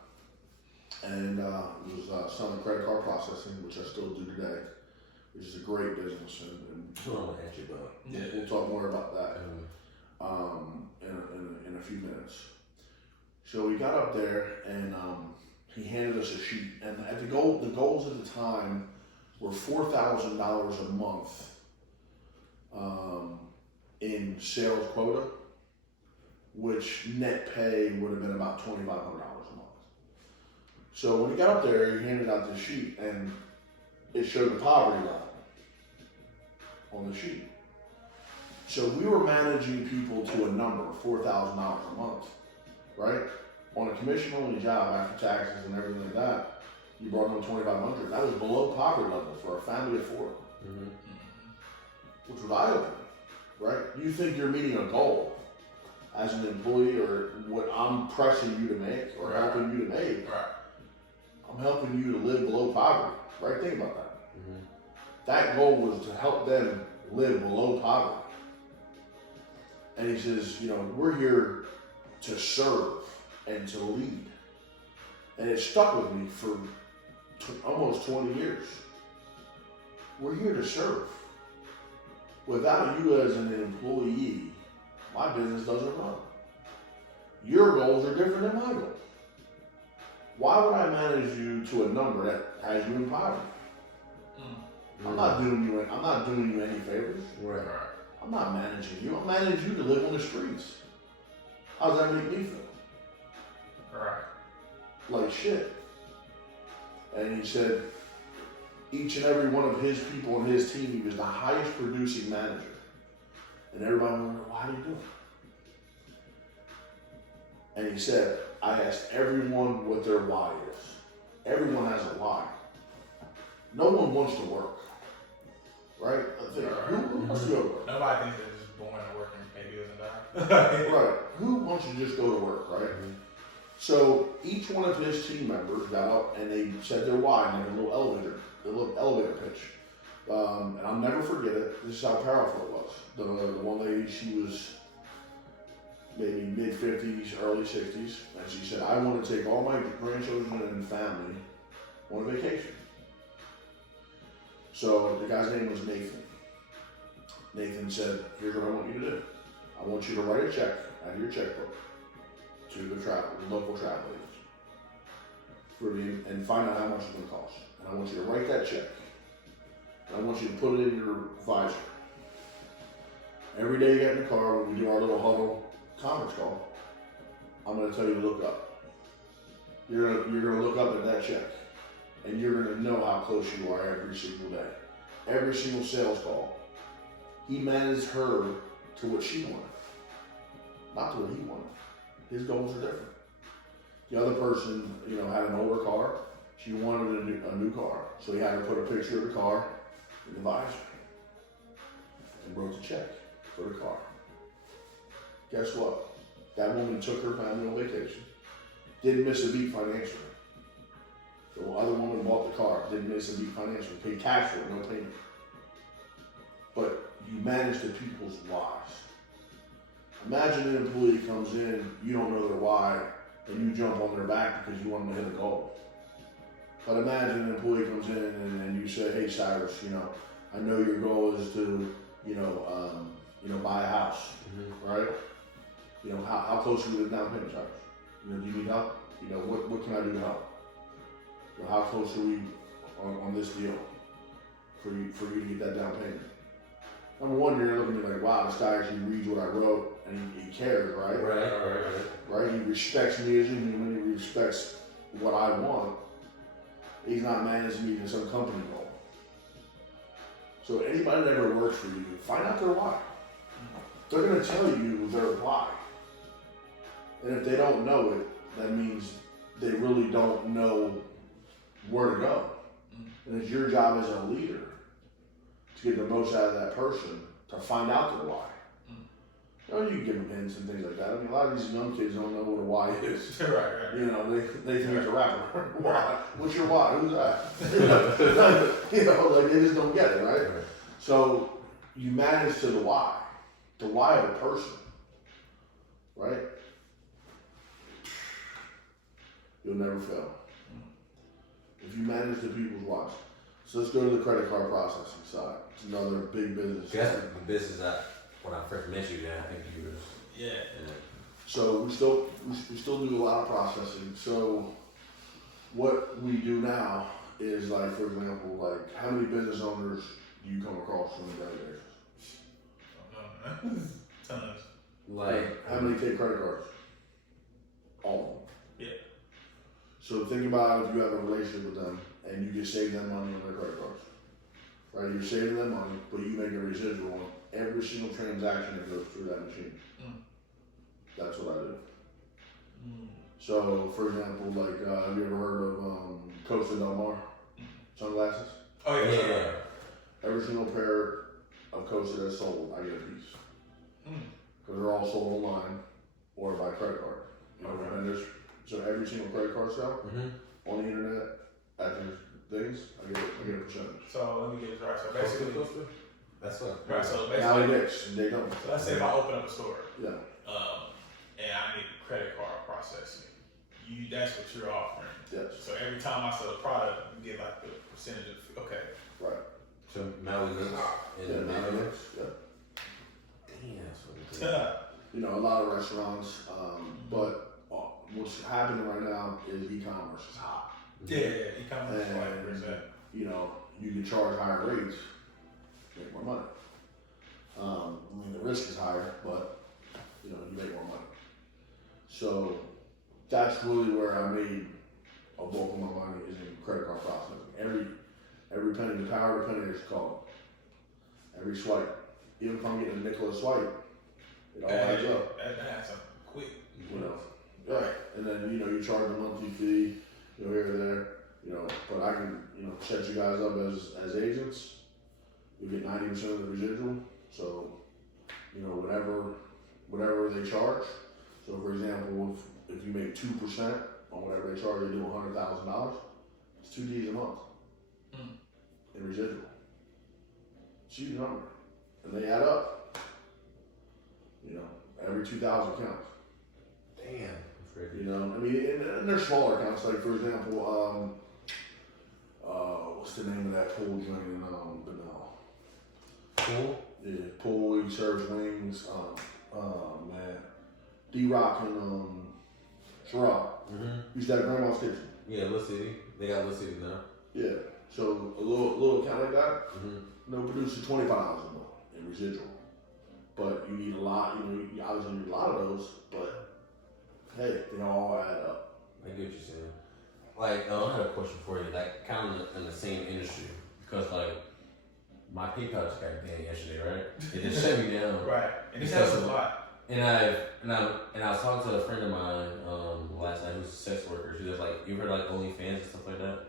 and it was selling credit card processing, which I still do today, which is a great business. And we'll talk more about that in a few minutes. So we got up there, and he handed us a sheet, and the goals at the time were $4,000 a month in sales quota, which net pay would have been about $2,500 a month. So when he got up there, he handed out this sheet, and it showed the poverty level on the sheet. So we were managing people to a number, $4,000 a month, right? On a commission-only job after taxes and everything like that, you brought home $2,500. That was below poverty level for a family of four, which was eye-opening, right? You think you're meeting a goal as an employee, or what I'm pressing you to make or helping you to make. Right. I'm helping you to live below poverty, right? Think about that. That goal was to help them live below poverty. And he says, you know, we're here to serve and to lead. And it stuck with me for almost 20 years. We're here to serve. Without you as an employee, my business doesn't run. Your goals are different than my goals. Why would I manage you to a number that has you in poverty? I'm not doing you any favors. Right. I'm not managing you. I'm managing you to live on the streets. How does that make me feel? Right. Like shit. And he said, each and every one of his people on his team, he was the highest producing manager. And everybody wondered, why do you do it? And he said, I asked everyone what their why is. Everyone has a why. No one wants to work. Right? I think, who wants to go to work? Nobody thinks they're just born to work and pay bills and die. Right. Who wants to just go to work, right? So each one of his team members got up and they said their why in their little elevator pitch. And I'll never forget it. This is how powerful it was. The one lady, she was maybe mid-50s, early 60s, and she said, I want to take all my grandchildren and family on a vacation. So the guy's name was Nathan. Nathan said, here's what I want you to do. I want you to write a check out of your checkbook to the local travel agents and find out how much it's going to cost. And I want you to write that check. And I want you to put it in your visor. Every day you get in the car, when we do our little huddle conference call, I'm going to tell you to look up. You're going to look up at that check. And you're going to know how close you are every single day. Every single sales call. He managed her to what she wanted, not to what he wanted. His goals are different. The other person, you know, had an older car. She wanted a new car. So he had her put a picture of the car in the visor and wrote the check for the car. Guess what? That woman took her family on vacation. didn't miss a beat financially. The other woman bought the car, didn't miss a beat financially, paid cash for it, no payment. But you manage the people's whys. Imagine an employee comes in, you don't know their why, and you jump on their back because you want them to hit a goal. But imagine an employee comes in and you say, hey Cyrus, I know your goal is to, buy a house, right? How close are you to the down payment, Cyrus? Do you need help? What can I do to help? How close are we on this deal for you to get that down payment? Number one, you're looking at me like, wow, this guy actually reads what I wrote and he cares, right? Right. He respects me as a human. He respects what I want. He's not managing me to some company goal. So anybody that ever works for you, find out their why. They're going to tell you their why. And if they don't know it, that means they really don't know where to go. And it's your job as a leader to get the most out of that person, to find out their why. You can give them hints and things like that. I mean, a lot of these young kids don't know what a why is. Right. They think it's a rapper. Why? What's your why? Who's that? They just don't get it, right? So you manage to the why of a person, right? You'll never fail. If you manage the people's whys. So let's go to the credit card processing side. It's another big business. That's the business that when I first met you, I think you was. Yeah. So we still do a lot of processing. So what we do now is, like, for example, like, how many business owners do you come across on a daily basis? I don't know, man. Tons. Like, how many take credit cards? All of them. Yeah. So think about if you have a relationship with them and you just save them money on their credit cards. Right? You're saving them money, but you make a residual on every single transaction that goes through that machine. That's what I do. So, for example, like, have you ever heard of Costa Del Mar sunglasses? Oh, yeah. Every single pair of Costa that's sold, I get a piece. Because they're all sold online or by credit card. So every single credit card sale on the internet, at their things, I get a percentage. So let me get this right. So basically, that's what. right. So Now basically, they don't. so let's say if I open up a store, Yeah. and I need credit card processing, that's what you're offering. Yes. So every time I sell a product, you get like the percentage of Right. So Maui lives in Yeah. the neighborhood. Yeah. Damn, that's what it is. Yeah. A lot of restaurants, but what's happening right now is e-commerce is hot. Yeah, e-commerce is like, where's that? You can charge higher rates, make more money. The risk is higher, but you make more money. So that's really where I made a bulk of my money is in credit card processing. Every penny, the power of a penny is called. Every swipe, even if I'm getting a nickel a swipe, it all adds up. That's a quick. Right, and then you charge a monthly fee, here or there, but I can set you guys up as agents. You get 90% of the residual, so whatever they charge. So for example, if you make 2% on whatever they charge, they do $100,000. It's 2 Ds a month in residual. It's a huge number, and they add up. Every 2,000 counts. Damn. And they're smaller accounts. Like, for example, what's the name of that pool joint in Benel? Pool? Yeah, pool. He serves wings. Man, D-Rock and Sherrod. Used to have Grandma's Kitchen. Yeah, Little City. They got Little City now. Yeah. So a little account like that, they'll produce $25 a month in residual. But you need a lot. You obviously need a lot of those, but hey, they all add up. I get what you're saying. Like, I had a question for you, like, kind of in the same industry, because, like, my PayPal just got banned yesterday, right? It just shut me down. Right, and it happens a lot. And I was talking to a friend of mine last night who's a sex worker. She was like, "You heard like OnlyFans and stuff like that?"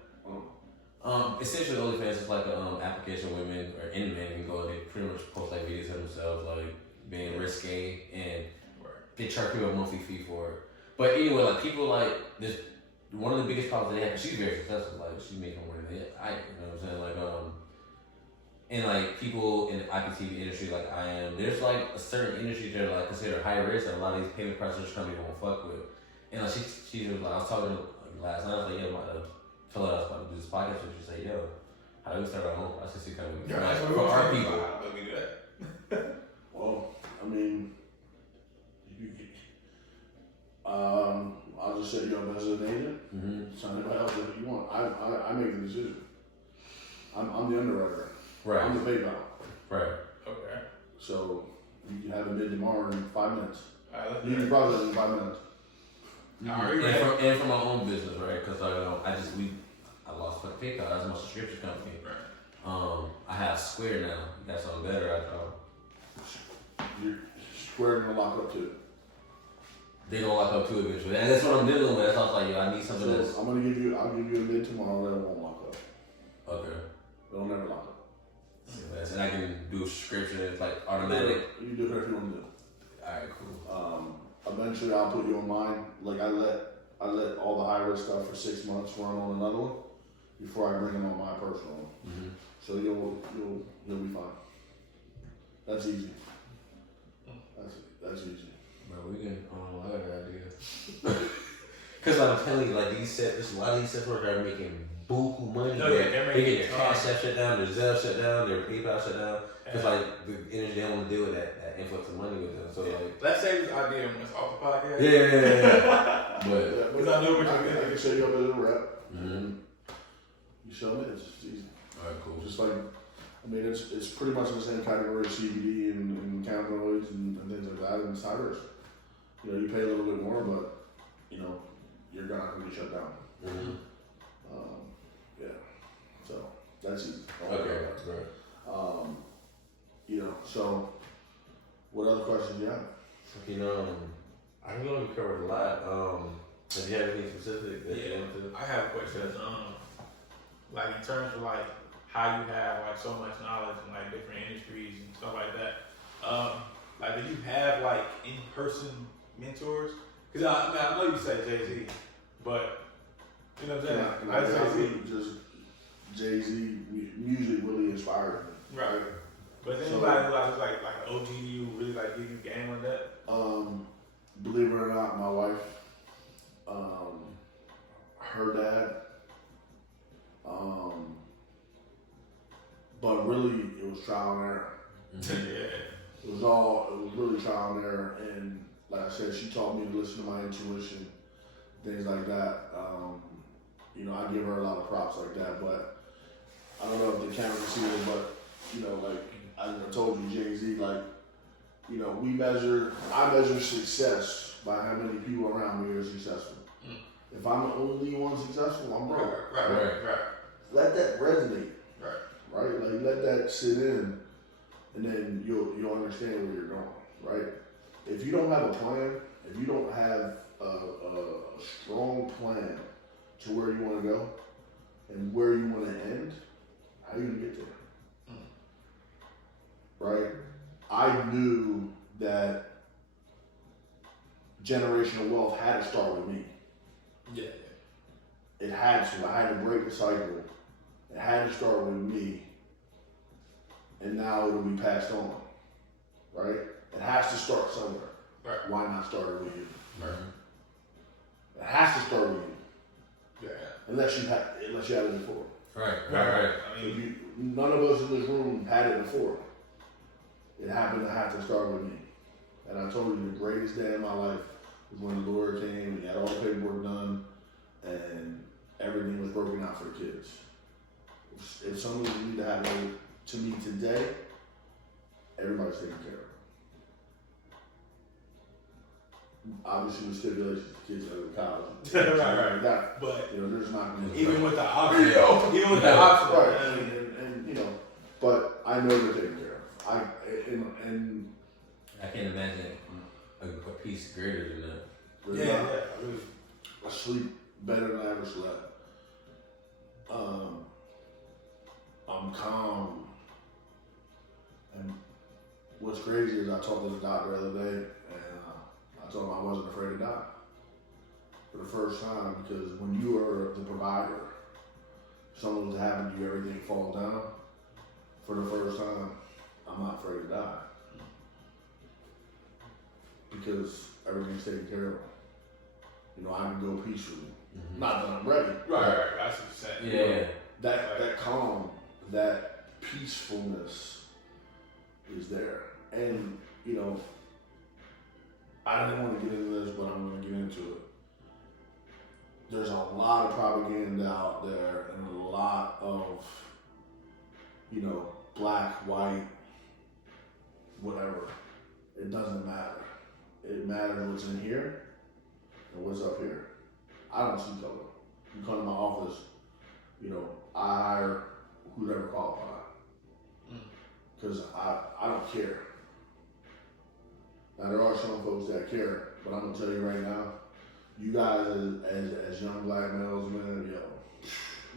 Essentially, OnlyFans is like an application women or any man can go and they pretty much post like videos of themselves, like being risque, and they charge people a monthly fee for it. But anyway, like people like this. One of the biggest problems they have. She's very successful. Like she's making more than I. You know what I'm saying? Like and like people in the IPTV industry, like I am. There's like a certain industry that are like considered high risk, and a lot of these payment processors companies won't fuck with. And like she was like, I was talking to her like, last night. I was like, yo, I'm about to tell her I was about to do this podcast. And she said, yo, how do we start our own processing company for our people? Let me do that. Well, I mean, I'll just set you up as an agent. Sign anybody else if you want. I make the decision. I'm the underwriter. Right. I'm the PayPal. Right. Okay. So you can have a bid tomorrow in 5 minutes. All right, let's You do can it. process it in 5 minutes. Are you ready? And for my own business, right? Because I lost my PayPal. That's my subscription company. Right. I have Square now. That's something better. I thought You're Square gonna lock up too. they gonna lock up too eventually, and that's what I'm dealing with. That's why I was like, yo, I need something So that's I'll give you a bid tomorrow that won't lock up. okay. It'll never lock up. And I can do subscriptions like automatic. You can do whatever you want to do. Alright, cool. Eventually I'll put you online. Like I let all the high risk stuff for 6 months run on another one before I bring them on my personal one. So you'll be fine. That's easy. That's easy. Bro, we can I got an idea. Cause I'm telling you, like there's a lot of these sex workers are making buku money. No, yeah, they're they making get their Cash App shut down, their Zelle shut down, their PayPal shut down. Cause like the industry they don't want to deal with that influx of money with them. So like, let's say this idea was off the podcast. yeah. But Yeah, Because I know what you're I getting. can set you up as a rep. You show me it's just easy. alright, cool. Just like, I mean, it's pretty much in the same category as CBD and cannabinoids and things like that, and it's high risk. You know, you pay a little bit more, but you know, you're not gonna be shut down. Yeah, so that's easy. Okay, right. You know, so what other questions you have? You know, I know we covered a lot. Have you had anything specific that you Yeah, want to? I have a question. Like in terms of like how you have like so much knowledge in like different industries and stuff like that. Like, do you have like in-person mentors? Because I know you say Jay-Z, but you know what I'm saying? Jay-Z, just Jay-Z music really inspired me. Right. But is anybody like OG you really like give you game on that? Believe it or not, my wife, her dad, but really it was trial and error. Yeah. It was really trial and error, and like I said, she taught me to listen to my intuition, things like that. You know, I give her a lot of props like that, but I don't know if the camera can see it, but you know, like I told you, Jay-Z, like, you know, I measure success by how many people around me are successful. If I'm the only one successful, I'm broke. Right. Let that resonate. Right. Right? Like let that sit in, and then you'll understand where you're going. Right? If you don't have a plan, if you don't have a strong plan to where you want to go and where you want to end, how are you gonna get there? Right? I knew that generational wealth had to start with me. Yeah. It had to. I had to break the cycle. It had to start with me. And now it'll be passed on. Right? It has to start somewhere. Right. Why not start it with you? Right. It has to start with you. Yeah. Unless you had it before. Right. I So mean, none of us in this room had it before. It happened to have to start with me. And I told you the greatest day of my life was when the lawyer came and got all the paperwork done and everything was broken out for the kids. If something need to happen to me today, everybody's taken care of. Obviously with stipulations, the kids go to college. Right. That, but you know, there's not going to even with the option, right, and you know, but I know they're taken care of. And I can't imagine a piece greater than that. yeah. I sleep better than I ever slept. I'm calm. And what's crazy is I talked to the doctor the other day, and I told him I wasn't afraid to die. for the first time, because when you are the provider, something was happening to you, everything falls down. For the first time, I'm not afraid to die. Because everything's taken care of. You know, I can go peacefully. Mm-hmm. Not that I'm ready. Right. That's what you're saying. Yeah. That calm, that peacefulness is there. And, you know, I didn't want to get into this, but I'm going to get into it. There's a lot of propaganda out there and a lot of, you know, black, white, whatever. It doesn't matter. It matters what's in here and what's up here. I don't see color. You come to my office, you know, I hire who's ever qualified. Because I don't care. Now, there are some folks that care, but I'm going to tell you right now, you guys as young black males, man, yo,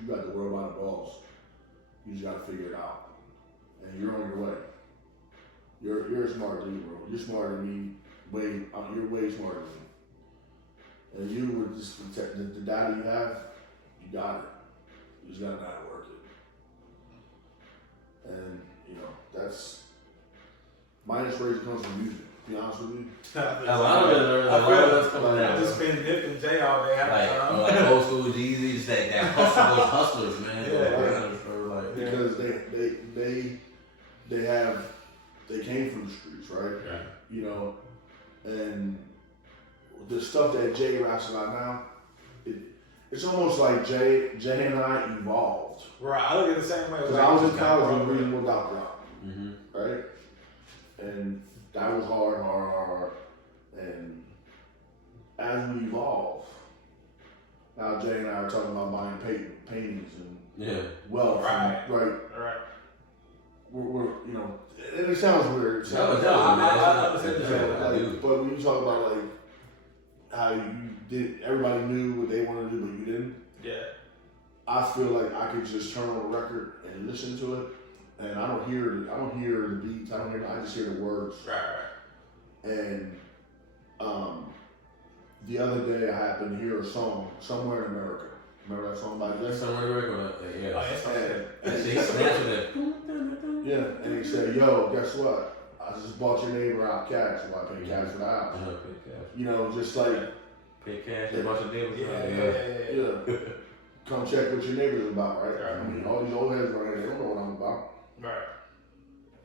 you got the world by the balls. You just got to figure it out. And you're on your way. You're a smart dude, bro. You're smarter than me. You're way smarter than me. And you with just the data you have, you got it. You just got to know how to work it. And, you know, that's my inspiration comes from music. To be honest with you. A lot of us coming out. I just been dipping J all day. Like old school Jeezy, that hustle, those hustlers, man. Because they came from the streets, right? Yeah. You know, and the stuff that Jay raps about now, it's almost like Jay and I evolved. Right, I look at it the same way. Because I was in college and reading without drop, Mm-hmm. right? And that was hard. And as we evolve, now Jay and I are talking about buying paintings and wealth, right? We're you know, and it sounds weird. I but when you talk about like how you did, everybody knew what they wanted to do, but you didn't. Yeah. I feel like I could just turn on a record and listen to it, and I don't hear the beats. I just hear the words. Right. And the other day I happened to hear a song somewhere in America. Remember that song by Jay? Somewhere in America, Yeah, and he said, "Yo, guess what? I just bought your neighbor out cash, so I pay cash for the house." You know, just like pay cash, a bunch of neighbors. Yeah. Come check what your neighbor's about, right? I mean, all these old heads right here, they don't know what I'm about. Right.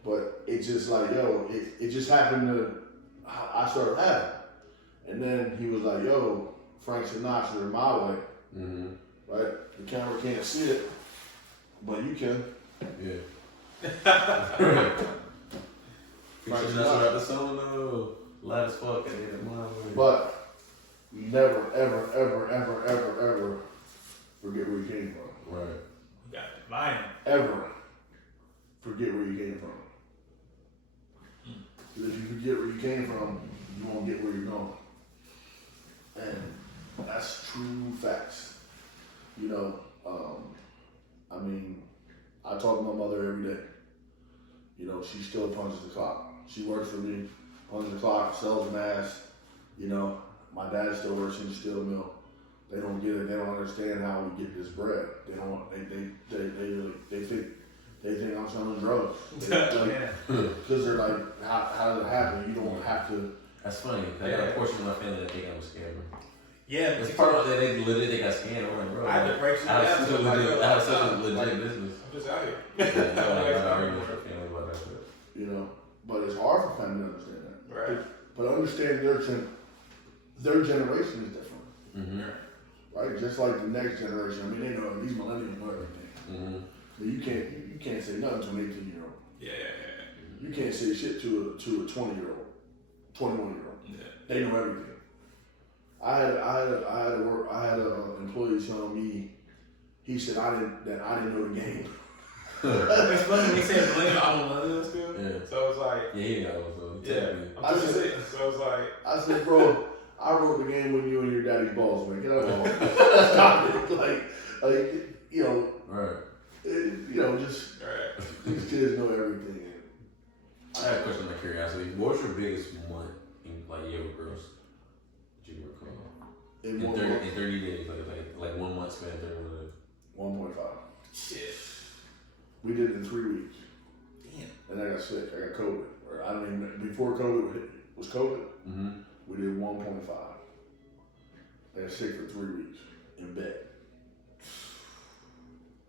But it's just like, yo, it just happened to, I started having. And then he was like, yo, Frank Sinatra in my way. Mm-hmm. Right? The camera can't see it, but you can. Yeah. Frank Sinatra the solo, loud as fuck, and then my way. But you never, ever forget where you came from. Right. You got it. Mine. Ever forget where you came from. Because if you forget where you came from, you won't get where you're going. And that's true facts. You know, I mean, I talk to my mother every day. You know, she still punches the clock. She works for me, punches the clock, sells masks. You know, my dad still works in the steel mill. They don't get it. They don't understand how we get this bread. They don't. They think I'm selling drugs. Because they're like, how did it happen? You don't have to. That's funny. I got a portion of my family that think I was scared. Yeah, it's part of that. They literally think I scammed. I'm like, bro, I had to break some I have such a legit business. I'm just out here. I argue with your family about that shit. You know, but it's hard for family to understand that. Right. But understand their generation is different. Mm-hmm. Right? Just like the next generation. I mean, they know these millennials know everything. Mm-hmm. So you can't say nothing to an 18-year-old. Yeah. You can't say shit to a 20-year-old, 21-year-old. Yeah. They know everything. I had an employee telling me, he said I didn't know the game. It's funny when he said millennial, I'm a millennial still. Yeah. So it's like, I'm just saying. So it's like, I said, bro, I wrote the game when you and your daddy's balls, man. Get out of here. Stop it. Like, you know, right. You know, just these kids know everything. I have a question of curiosity. What's your biggest one in like year of girls that you recall? In months spent there with it? 1.5. Shit. We did it in 3 weeks. Damn. And I got sick. I got COVID. Or I mean, before COVID was COVID, Mm-hmm. we did 1.5. I got sick for 3 weeks in bed.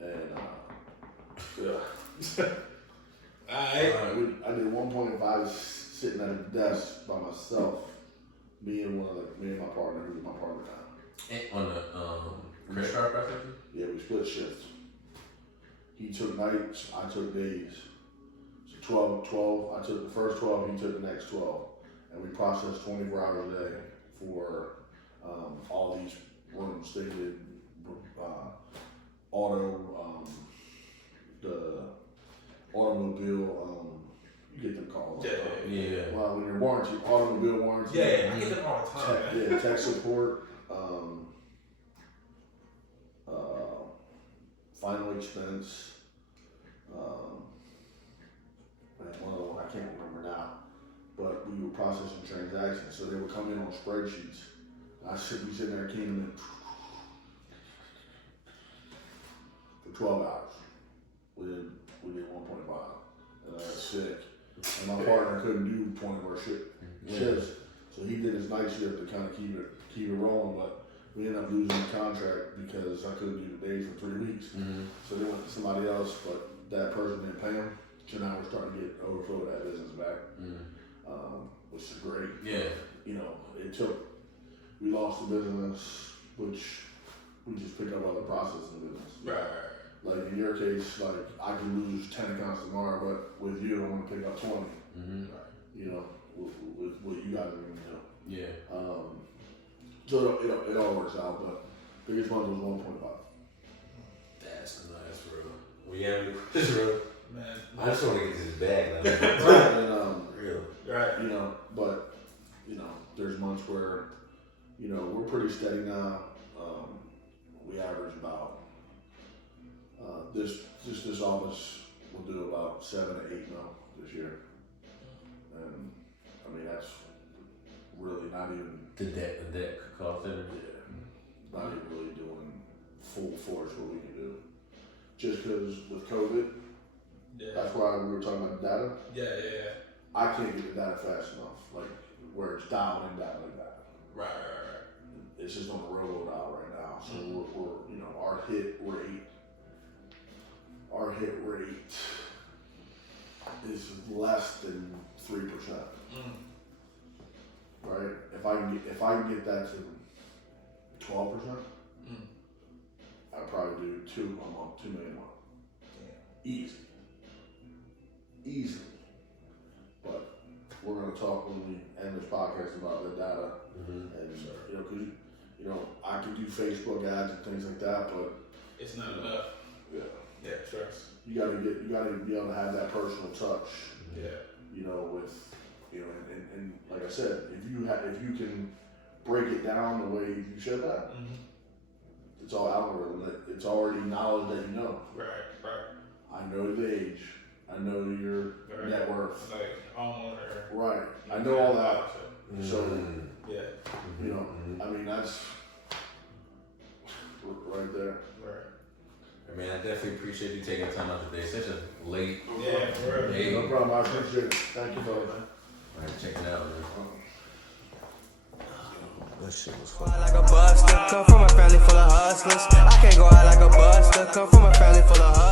And yeah. Alright. I did 1.5 sitting at a desk by myself. Me and my partner, who's my partner now. And on the credit card processing? Yeah, we split shifts. He took nights, I took days. So 12, I took the first 12, he took the next 12. And we processed 24 hours a day for all these rooms. They did the automobile, you get them calls. Yeah. Well, when you're warranty, automobile warranty. Yeah, I get them all the time. Tech support, final expense, and one of them I can't remember now, but we were processing transactions, so they would come in on spreadsheets. We sitting there keying them in for 12 hours. We did 1.5, and I was sick. And my partner couldn't do 20-hour shifts, so he did his night shift to kind of keep it rolling. But we ended up losing the contract because I couldn't do the days for 3 weeks. Mm-hmm. So they went to somebody else, but that person didn't pay him. So now we're starting to get overflow of that business back, which is great. Yeah. You know, we lost the business, which we just picked up other processing business. Right. Like in your case, like I could lose 10 accounts tomorrow, but with you, I want to pick up 20. Mm-hmm. You know, with what you guys are going to do. Yeah. So it all works out, but biggest one was 1.5. That's nice, bro. We have this real. Man. I just want to get this bag now. Right. And, Real. Right. you know, but you know, there's months where, you know, we're pretty steady now. We average about this office will do about 7 to 8 mil this year, and I mean that's really not even The debt call center. not even really doing full force what we can do. Just because with COVID, that's why we were talking about data. Yeah. I can't get the data fast enough, like where it's dialed in like that. Right. It's just on the railroad out right now. So we're you know, our hit rate is less than 3%. Right? If I can get that to 12%, I'd probably do 2 million a month. Easy. But we're gonna talk when we end this podcast about the data, and you know, cause you know, I can do Facebook ads and things like that, but It's not enough. Yeah, trust. You gotta be able to have that personal touch. Yeah. You know, with you know, and like I said, if you can break it down the way you should have, it's all algorithm. It's already knowledge that you know. Right. I know the age. I know your net worth. Like homeowner. Right. I know all that. So Yeah. you know, I mean that's right there. Right. I mean, I definitely appreciate you taking time out today. Such a late Yeah, for real. day. No problem. I appreciate it. Thank you, brother. All right, check it out, man. That shit was Go out like a buster, come from a family full of hustlers. I can't go out like a buster, come from a family full of hustlers.